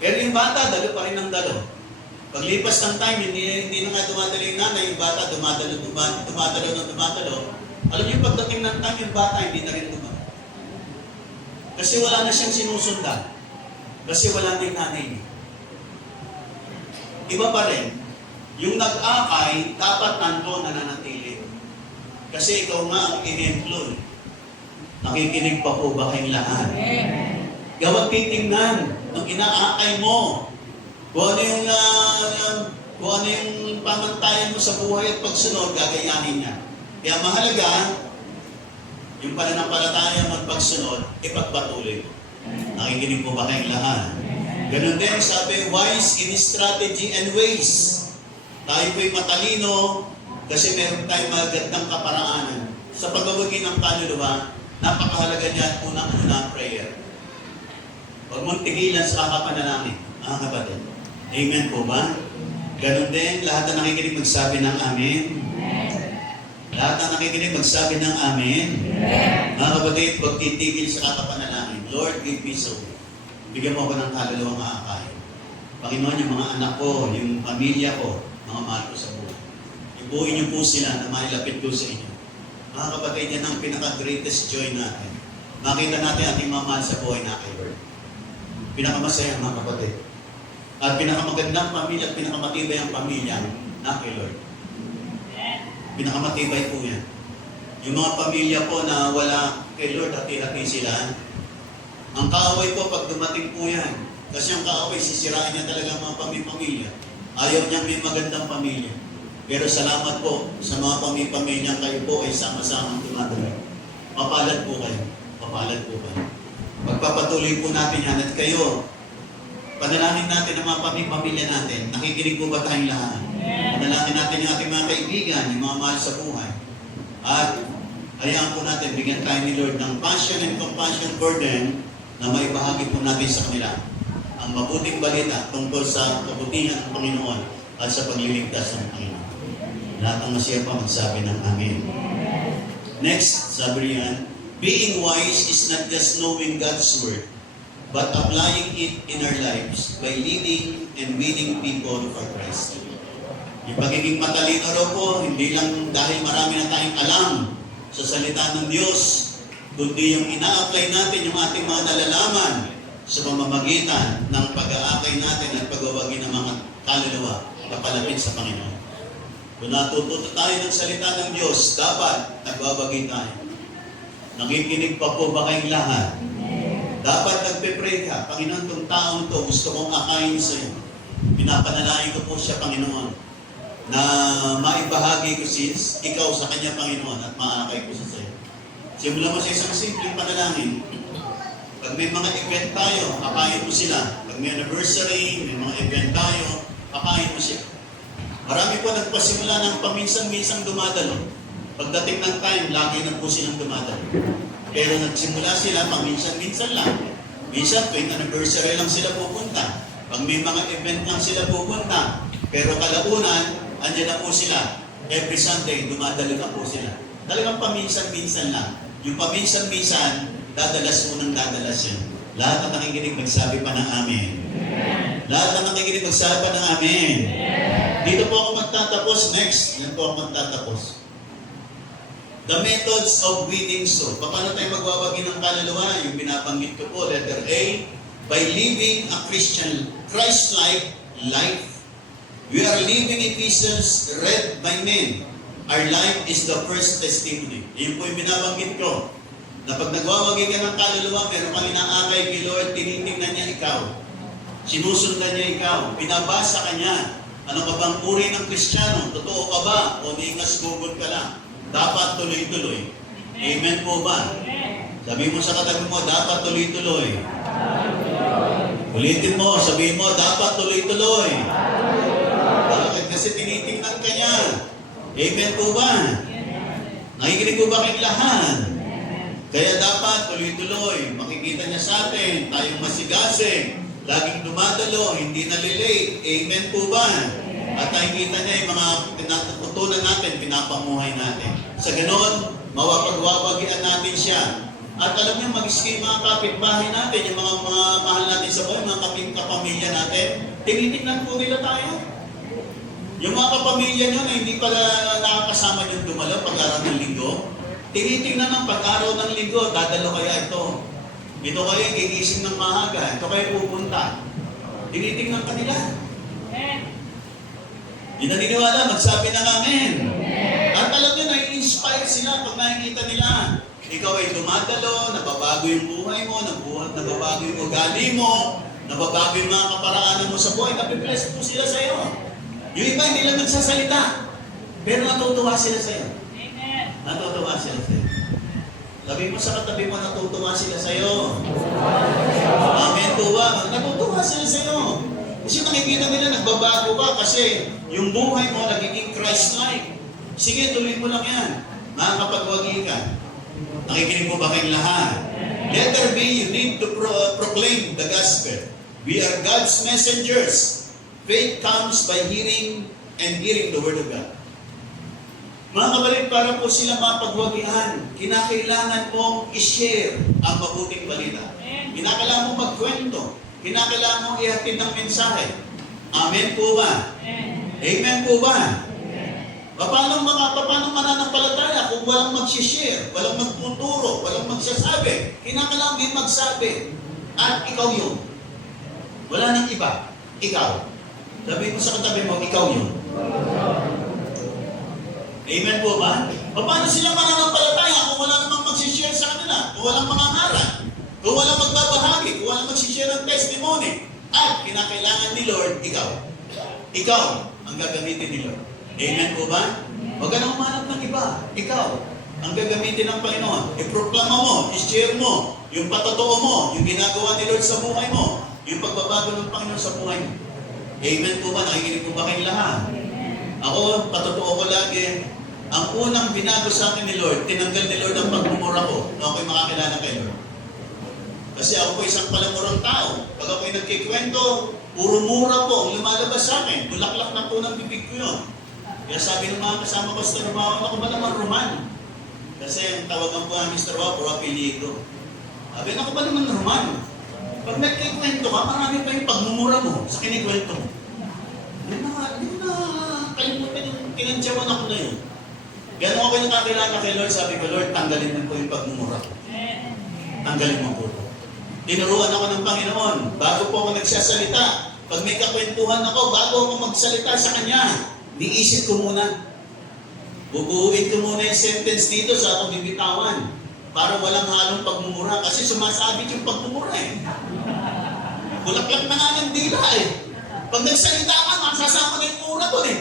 Pero yung bata, dalo pa rin ng dalo. Paglipas ng time, hindi na nga dumadalo yung nanay, yung bata, dumadalo. Alam niyo, pagdating ng time, yung bata, hindi na rin dumadalo. Kasi wala na siyang sinusundan. Kasi wala na yung nanay niya. Iba pa rin, yung nag-akay, dapat nandun nananatili. Kasi ikaw nga ang in-employ. Nakikinig pa po ba kayong lahat? Gawag titingnan ng inaakay mo. Kung ano yung pamantayan mo sa buhay at pagsunod, gagayahin niya. Kaya mahalaga, yung pananampalataya mo at pagsunod, ipagpatuloy mo. Nakikinig po ba kayong lahat? Ganun din, sabi, wise in strategy and ways. Tayo po'y matalino kasi meron tayong magandang kaparaanan. Sa pagwawagi ng kaluluwa, napakahalaga niya at unang-unang prayer. Huwag mong tigilan sa kapanalangin, mga kapatid. Amen po ba? Ganun din, lahat na nakikinig magsabi ng amen. Lahat na nakikinig magsabi ng amen. Mga kapatid, huwag titigil sa kapanalangin. Lord, give me soul. Bigyan mo ako ng kaluluwang aakay. Panginoon, yung mga anak ko, yung pamilya ko, mga mahal ko sa buhay. Ibuhin niyo po sila na mailapit ko sa inyo. Mga kapatid, yan ang pinaka-greatest joy natin. Makita natin ating mga mahal sa buhay na kay Lord. Pinakamasaya mga kapatid. At pinakamagandang pamilya at pinakamatibay ang pamilya na kay Lord. Pinakamatibay po yan. Yung mga pamilya po na wala kay Lord, hati-hati sila. Ang kaaway po, pag dumating po yan, kasi ang kaaway, sisirain niya talaga ang mga pamilya. Ayaw niyang may magandang pamilya. Pero salamat po sa mga pamilya kayo po ay sama-samang tumatawag. Mapalad po kayo. Mapalad po kayo. Pagpapatuloy po natin yan at kayo, panalangin natin ang mga pamilya natin. Nakikinig po ba tayong lahat? Panalangin natin yung ating mga kaibigan, yung mga mahal sa buhay. At hayaan po natin, bigyan tayo ni Lord ng passion and compassion for them na maibahagi po natin sa kanila ang mabuting balita tungkol sa kabutihan ng Panginoon at sa pagliligtas ng Panginoon. Lahat ng masiya pa magsabi ng amen. Next, sabi riyan, being wise is not just knowing God's word, but applying it in our lives by leading and winning people for Christ. Yung pagiging matalino raw po, hindi lang dahil marami na tayong alam sa salita ng Diyos, kundi yung ina-apply natin yung ating mga nalalaman sa pamamagitan ng pag-aakay natin at pagwawagi ng mga kaluluwa na palapit sa Panginoon. Kung natututo tayo ng salita ng Diyos, dapat nagbabagi tayo. Nakikinig pa po ba kayong lahat? Dapat nagpe-pray ka, Panginoon, itong taong to, gusto kong akayin sa iyo. Pinapanalangin ko po siya, Panginoon, na maibahagi ko ikaw sa kanya, Panginoon, at maakay ko sa iyo. Simulan mo sa isang simpleng panalangin. Pag may mga event tayo, akayin mo sila. Pag may anniversary, may mga event tayo, akayin mo sila. Marami po nagpasimula ng paminsan-minsang dumadalo. Pagdating ng time, lagi na po silang dumadalo. Pero nagsimula sila, paminsan-minsan lang. Minsan, tuwing anniversary lang sila pupunta. Pag may mga event lang sila pupunta. Pero kalaunan, andyan na po sila. Every Sunday, dumadalo na po sila. Talagang paminsan-minsan lang. Yung paminsan-minsan, dadalas mo ng dadalas yun. Lahat na nakikinig magsabi pa ng amen. Lahat na nakikinig magsabi pa ng amen. Dito po ako magtatapos. Next, yan po ako magtatapos. The methods of winning soul. Paano tayo magwawagi ng kaluluwa? Yung binabanggit ko po, letter A, by living a Christian, Christ-like life. We are living epistles read by men. Our life is the first testimony. Yun po yung binabanggit ko. Na pag nagwawagi ka ng kaluluwa, meron kang inaakay kay Lord, tinitingnan niya ikaw. Sinusundan niya ikaw. Binabasa ka niya. Ano ka bang uri ng Kristiyano? Totoo ka ba? O niingas gugod ka lang? Dapat tuloy-tuloy. Amen po ba? Sabi mo sa katabi mo, dapat tuloy-tuloy. Ulitin mo, sabihin mo, dapat tuloy-tuloy. Bakit? Kasi tinitingnan ka niya. Amen po ba? Nakikinig po ba kayong lahat? Kaya dapat tuloy-tuloy. Makikita niya sa atin, tayong masigasig, laging dumadalo, hindi nalilate. Amen po ba? At nakikita niya yung mga pinatutunan natin, pinapamuhay natin. Sa ganon, mawapagwawagian natin siya. At alam niyo, mag-isip mga kapitbahay natin, yung mga mahal natin sa buhay, mga kapamilya natin, tinitingnan po nila tayo. Yung mga kapamilya nyo na hindi pala nakakasama nyo dumalaw pag-araw ng linggo, tinitingnan ng pag-araw ng linggo, dadalo kaya ito. Ito kayo gigising ng maaga, ito kayo pupunta. Tinitingnan ka nila. Hindi naniniwala, magsabi ng amen. At alam nyo, nai-inspire sila pag nakikita nila. Ikaw ay dumadalo, nababago yung buhay mo, nababago yung ugali mo, nababago yung mga kaparaanan mo sa buhay, nabibless po sila sa iyo. Yung iba hindi lang nagsasalita, pero natutuwa sila sa iyo. Natutuwa sila sa iyo. Sabi mo sa katabi mo, natutuwa sila sa iyo. Amen po ba? Natutuwa sila sa iyo. Kasi nakikita nila, nagbabago ka kasi yung buhay mo nagiging Christ-like. Sige, tuloy mo lang yan. Makakapagwagi ka. Nakikinig mo ba kayong lahat? Letter B, you need to proclaim the gospel. We are God's messengers. Faith comes by hearing and hearing the word of God. Mga kapatid, para po sila mapagwagihan, kinakailangan mong i-share ang mabuting balita. Kinakailangan mong magkwento. Kinakailangan mong ihatid ng mensahe. Amen po ba? Amen po ba? Paano mananampalataya kung walang mag-share, walang magtuturo, walang magsasabi? Kinakailangan din magsabi. At ikaw yun. Wala nang iba. Ikaw. Sabi mo sa katabi mo, ikaw yun. Amen po ba? Paano sila mananampalataya kung wala namang mag-share sa kanila? Kung walang mangangaral? Kung walang magbabahagi? Kung walang mag-share ng testimony? At kinakailangan ni Lord, ikaw. Ikaw ang gagamitin ni Lord. Amen po ba? Huwag ka nang umanap ng iba. Ikaw ang gagamitin ng Panginoon. I-proklama mo, i-share mo, yung patotoo mo, yung ginagawa ni Lord sa buhay mo, yung pagbabago ng Panginoon sa buhay mo. Amen po ba? Nakikinig po ba kayong lahat? Ako, patotoo ko lagi, ang unang binago sa akin ni Lord, tinanggal ni Lord ang pagmumura ko na ako'y makakilala kay Lord. Kasi ako po isang palamurang tao. Pag ako'y nagkikwento, puro mura po ang lumalabas sa akin. Bulaklak na po ng bibig ko yun. Kaya sabi ng mga kasama ko sa trabaho, ako ba naman Roman? Kasi ang tawagan po namin sa trabaho, puro apelido. Sabi, ako ba naman Roman? Pag nagkikwento ka, marami pa yung pagmumura mo sa kinikwento mo. Hindi na kalimutan yung kinantyawan ako na yun. Gano'n ako yung nakakilala kay Lord, sabi ko, Lord, tanggalin mo po yung pagmumura ko. Tanggalin mo po. Tinuruan ako ng Panginoon. Bago po ako nagsasalita, pag may kakwentuhan ako, bago ako magsalita sa Kanya, diisip ko muna. Bubuuin ko muna yung sentence dito sa akong bibitawan para walang halong pagmumura kasi sumasabit yung pagmumura eh. Bulaklak na nga ng dila eh. Pag nagsalita ka, masasama na yung mura doon eh.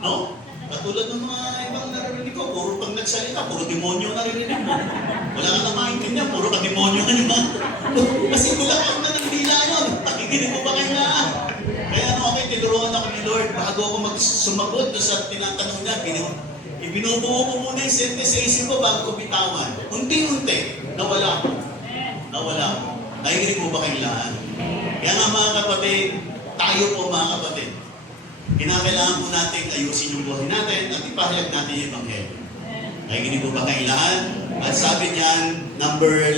No? Katulad ng mga ibang naririnig ko, puro pag nagsalita, puro demonyo naririnig mo. Wala ka na maintindihan, puro ka demonyo ka naman. Kasi bulaklak na ng dila yun. Nakikinig mo ba kayo na? Kaya okay, tinuruan ako ni Lord bago ako sumagot sa tinatanong niya, ibinubuo ko muna yung sentence sa isip ko bago ko bitawan. Unti-unti, nawala ko. Nawala ko. Nakikinig mo ba kayong lahat? Kaya nga mga kapatid, tayo po mga kapatid, kinakailangan po natin ayusin yung buhay natin at ipahayag natin yung Ebanghelyo. Nakikinig mo ba kayong lahat? At sabi niyan,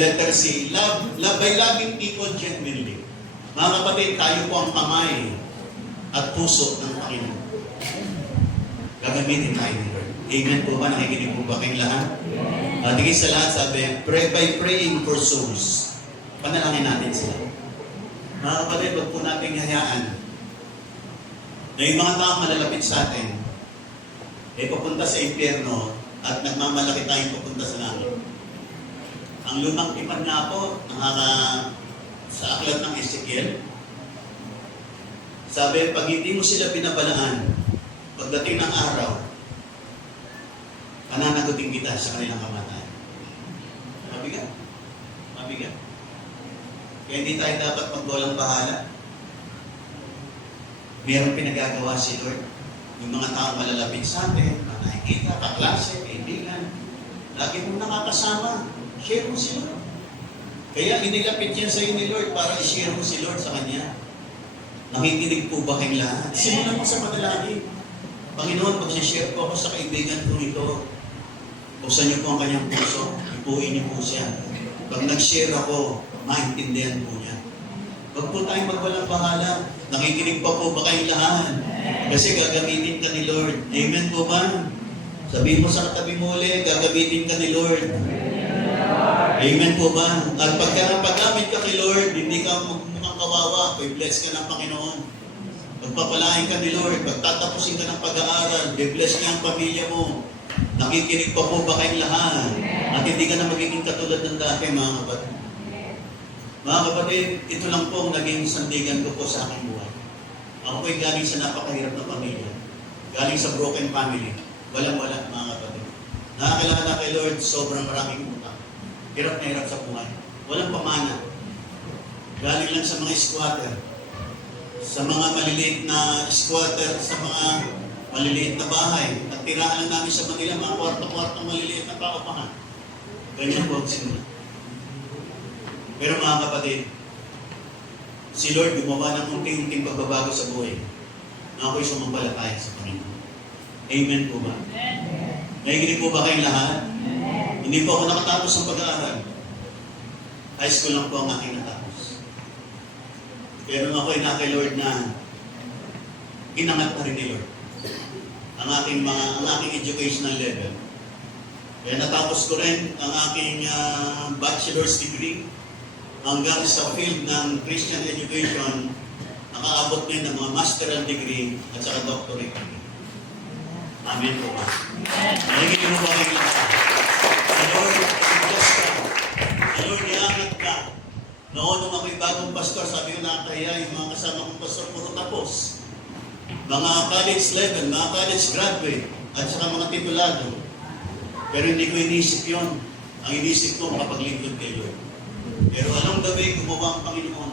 letter C, love by loving people genuinely. Mga kapatid, tayo po ang kamay at puso ng Panginoon. Gagamitin tayo ni Lord. Amen po ba? Nakikinig po ba kayong lahat? At higit sa lahat, sabi, pray by praying for souls. Panalangin natin sila. Mga kapatid, wag po natin hayaan na yung mga taong malalapit sa atin ay papunta sa impyerno at nagmamalaki tayong papunta sa langit. Ang lumang tipan nga po, sa aklat ng Ezekiel, sabi, pag hindi mo sila binabalaan, pagdating ng araw, pananagutin kita sa kanilang kamatayan. mabigat. Mabigat. Kaya hindi tayo dapat magwalang bahala. Mayroong pinagagawa si Lord. Yung mga taong malalapit sa atin, na nakikita, kaklase, kaibigan, lagi mong nakakasama. Share mo si Lord. Kaya inilapit yan sa iyo ni Lord para i-share mo si Lord sa Kanya. Nakikinig po ba kayong lahat? Simulan mo sa panalangin. Panginoon, pag-share po ako sa kaibigan ko ito. Buksan niyo po ang kanyang puso. Ipuin niyo po siya. Pag nag-share ako, maintindihan po niya. Huwag po tayong magwalang bahala. Nakikinig pa po ba kayong lahat? Kasi gagamitin ka ni Lord. Amen po ba? Sabihin mo sa katabi mo ulit, gagamitin ka ni Lord. Amen po ba? At pagka napagamit ka kay Lord, hindi ka mukhang kawawa, i-bless ka ng Panginoon. Pagpapalain ka ni Lord, pagtatapusin ka ng pag-aaral, i-bless niya ang pamilya mo. Nakikinig pa po ba kayong lahat? At hindi ka na magiging katulad ng dati, mga kapatid. Mga kapatid, ito lang po ang naging sandigan ko po sa aking buhay. Ako po'y galing sa napakahirap na pamilya. Galing sa broken family. Walang-wala, mga kapatid. Nakakilala kay Lord, sobrang maraming utang. Hirap na hirap sa buhay. Walang pamana. Galing lang sa mga squatter. Sa mga maliliit na squatter, sa mga maliliit na bahay. At tirahan lang namin sa Manila, mga kwarto-kwarto maliliit na paupahan. Ganyan po ang simula. Pero mga kapatid, si Lord gumawa ng unting-unting pagbabago sa buhay na ako'y sumampalataya sa Panginoon. Amen po ba? Nakikinig po ba kayong lahat? Hindi po ako nakatapos ng pag-aaral. High school lang po ang aking natapos. Pero nung ako'y na kay Lord na inangat na rin ni Lord ang aking educational level. Kaya natapos ko rin ang aking bachelor's degree hanggang sa field ng Christian education, nakaabot din ng mga masteral degree at saka doctorate degree. Amen po ba? Nakikinig mo ba kayo lahat? The Lord, bless ka. The Lord, iangat ka. Noon, nung ako'y bagong pastor, sabi ko nakakaya yung mga kasama kong pastor, puro tapos. Mga college level, mga college graduate, at saka mga titulado. Pero hindi ko inisip yun. Ang inisip ko, makapaglingkod kay Lord. Pero along the way, gumawa ang Panginoon.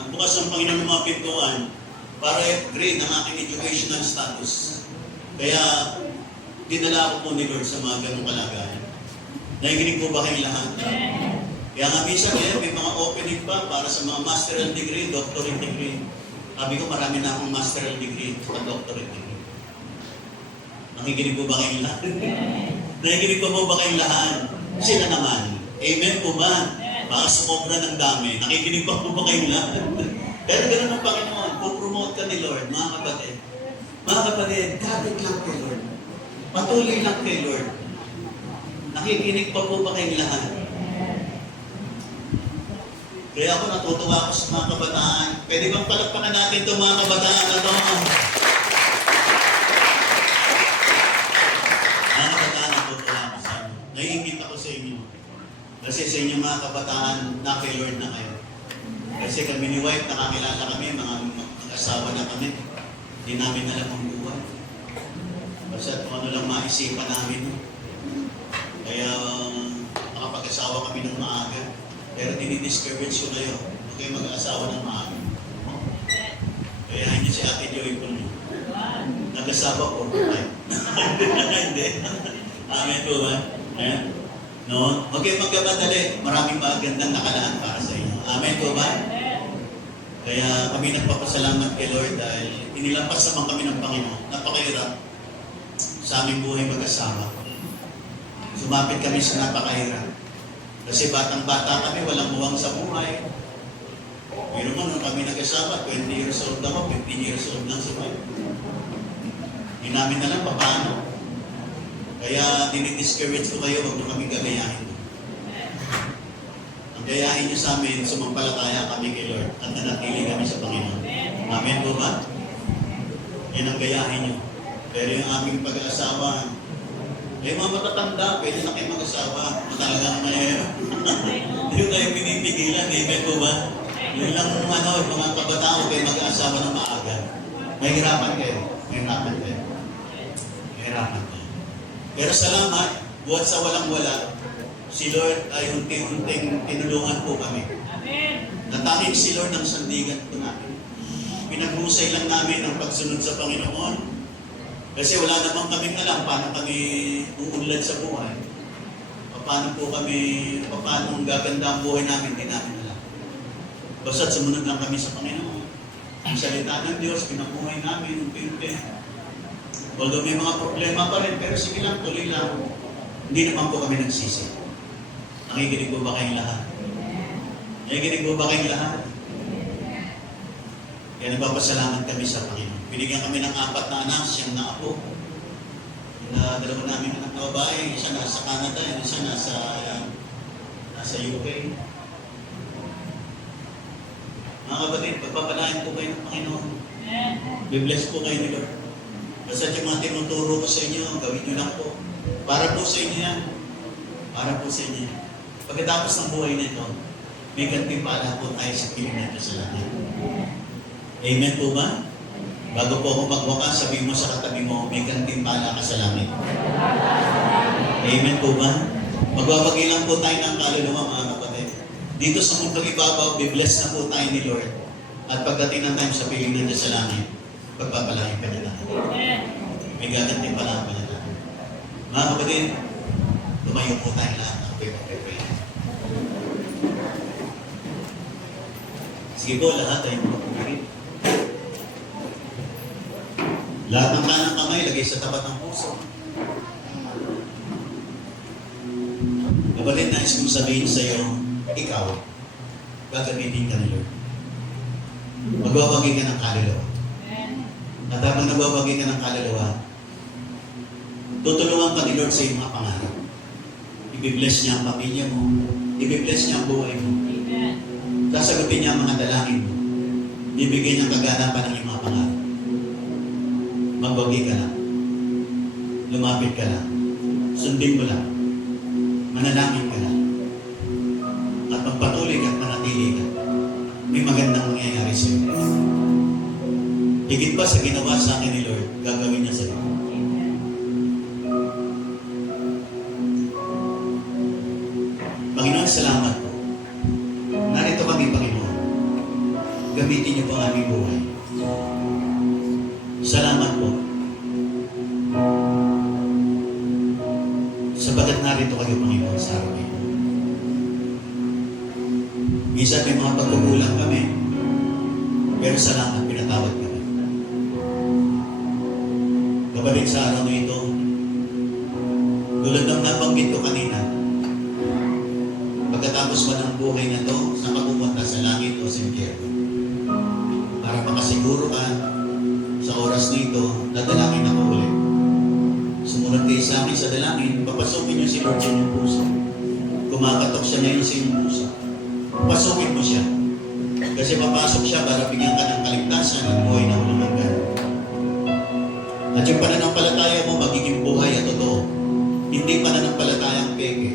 Ang bukas ng Panginoon ng mga pintuan para i-upgrade ang aking educational status. Kaya, dinala ko po ni Lord sa mga ganong kalagayan. Nakikinig po ba kayong lahat? Kaya nga minsan may mga opening pa para sa mga masteral degree, doctorate degree. Sabi ko, marami na akong masteral degree at doctorate degree. Nakikinig po ba kayong lahat? Nakikinig po ba kayong lahat? Sila naman. Amen po ba? Baka sumobra ng dami. Nakikinig pa po ba kayong lahat? Pero ganoon ang Panginoon. Po-promote ka ni Lord, mga kapatid. Mga kapatid, kapit lang kay Lord. Patuloy lang kay Lord. Nakikinig pa po ba kayong lahat? Kaya ako natutuwa ako sa mga kabataan. Pwede bang palakpakan natin ito mga kabataan? Ano? Mga kabataan, natutuwa ako sa inyo. Naiingit ako sa inyo. Kasi sa inyo mga kabataan, na kay Lord na kayo. Kasi kami ni wife, nakakilala kami, mga mag-asawa na kami. Hindi namin alam ang buhay. Basta kung ano lang maisipan namin. Kaya makapag-asawa kami ng maaga. Pero dinidiscourage ko na yun. Huwag kayo mag-asawa ng maaga. Kaya hindi si Ate Joy po niyo. Nag-asawa ko. Hindi. Amen po ba? Ayan. No? Huwag kayong magkamadali. Maraming magandang nakalaan para sa inyo. Amen po ba? Kaya kami nagpapasalamat kay Lord dahil inilampas naman kami ng Panginoon. Napakahirap sa aming buhay mag-asawa. Sumapit kami sa napakahirap. Kasi batang-bata kami, walang muwang sa buhay. Pero nung kami nag-asawa, 20 years old ako, 15 years old lang si wife. Hindi namin alam paano. Kaya dinidiscourage ko kayo, huwag nyo kami gagayahin. Ang gayahin nyo sa amin, sumampalataya kami kay Lord at nanatili kami sa Panginoon. Amen po ba? Yan ang gayahin nyo. Pero yung aming pag-aasawa, mga matatanda, pwede na kayo mag-asawa. Talagang may hindi tayo pinipigilan. Amen po ba? Yun lang mga kabataan kayo mag-asawa ng maaga. Mahirapan kayo. Mahirapan kayo. Mahirapan kayo. Pero salamat, buhat sa walang-wala, si Lord ay unti-unting tinulungan po kami. Natahik si Lord ng sandigan po namin. Pinaghusay lang namin ang pagsunod sa Panginoon. Kasi wala namang kaming alam paano kami uunlad sa buhay. Paano ang gaganda ang buhay namin, hindi namin alam. Basta't sumunod lang kami sa Panginoon. Ang salita ng Diyos, pinabuhay namin, unti-unti. Although may mga problema pa rin, pero sige lang, tuloy lang. Hindi naman po kami nagsisi. Nakikinig po ba kayong lahat? Nakikinig po ba kayong lahat? Kaya nagpapasalamat kami sa Panginoon. Binigyan kami ng 4 na anak, siyang na apo. Dalawa namin anak na babae, isa nasa Canada, isa nasa UK. Mga kapatid, pagpapalain po kayo ng Panginoon. Bibless po kayo ni Lord. Basta yung mga tinuturo ko sa inyo, gawin nyo lang po. Para po sa inyo yan. Para po sa inyo yan. Pagkatapos ng buhay nito, may gantimpala po tayo sa piling natin sa langit. Amen po ba? Bago po ako magwakas, sabihin mo sa katabi mo, may gantimpala ka sa langit. Amen po ba? Magbabagay lang po tayo ng kaluluwa, mga kapatid. Dito sa mundong ibabaw, bibless na po tayo ni Lord. At pagdating ng time sa piling natin sa langit, pagpapalain ka na lang. May gagantimpala ka na lang. Mga kapatid, tumayo po tayo lahat. Sige po, lahat ay magpupirit. Lahat ng kanang kamay, lagay sa tapat ng puso. Kapatid, nais kong sabihin sa iyo, ikaw, gagamitin ka ni Lord. Magbabagay ka ng kaluluwa. At habang nagbabagay ka ng kaluluwa, tutulungan ka ni Lord sa iyong mga pangarap. Ibibless niya ang pamilya mo. Ibibless niya ang buhay mo. Sasagutin niya ang mga dalangin mo. Bibigyan niya ang kaganapan ng iyong mga pangarap. Magbagay ka lang. Lumapit ka lang. Sundin mo lang. Manalangin ka lang. At magpatuloy ka at manatili ka. May magandang mangyayari sa iyo. Higit pa sa ginawa sa akin ni Lord, gagawin niya sa iyo. Panginoon, salamat po. Narito kami, Panginoon. Gamitin niyo po ang aming buhay. Salamat po. Sabagat narito kayo, Panginoon, sa araw ito. Minsan may mga pagkukulang kami, pero salamat, pinatawad kami. Kapatid, sa araw na ito, tulad ng nabanggit ko kanina, pagkatapos ba ng buhay na ito, saan ka pupunta, sa langit o sa impyerno? Para makasiguro ka sa oras na ito, dadalangin ako ulit. Sumunod kayo sa akin sa dalangin, papasukin niyo si Lord sa inyong puso. Kumakatok siya ngayon sa inyong puso. Pasukin mo siya. Kasi papasok siya para bigyan ka ng kaligtasan at buhay na walang hanggan. At yung pananampalataya mo magiging buhay at totoo. Hindi pananampalatayang peke.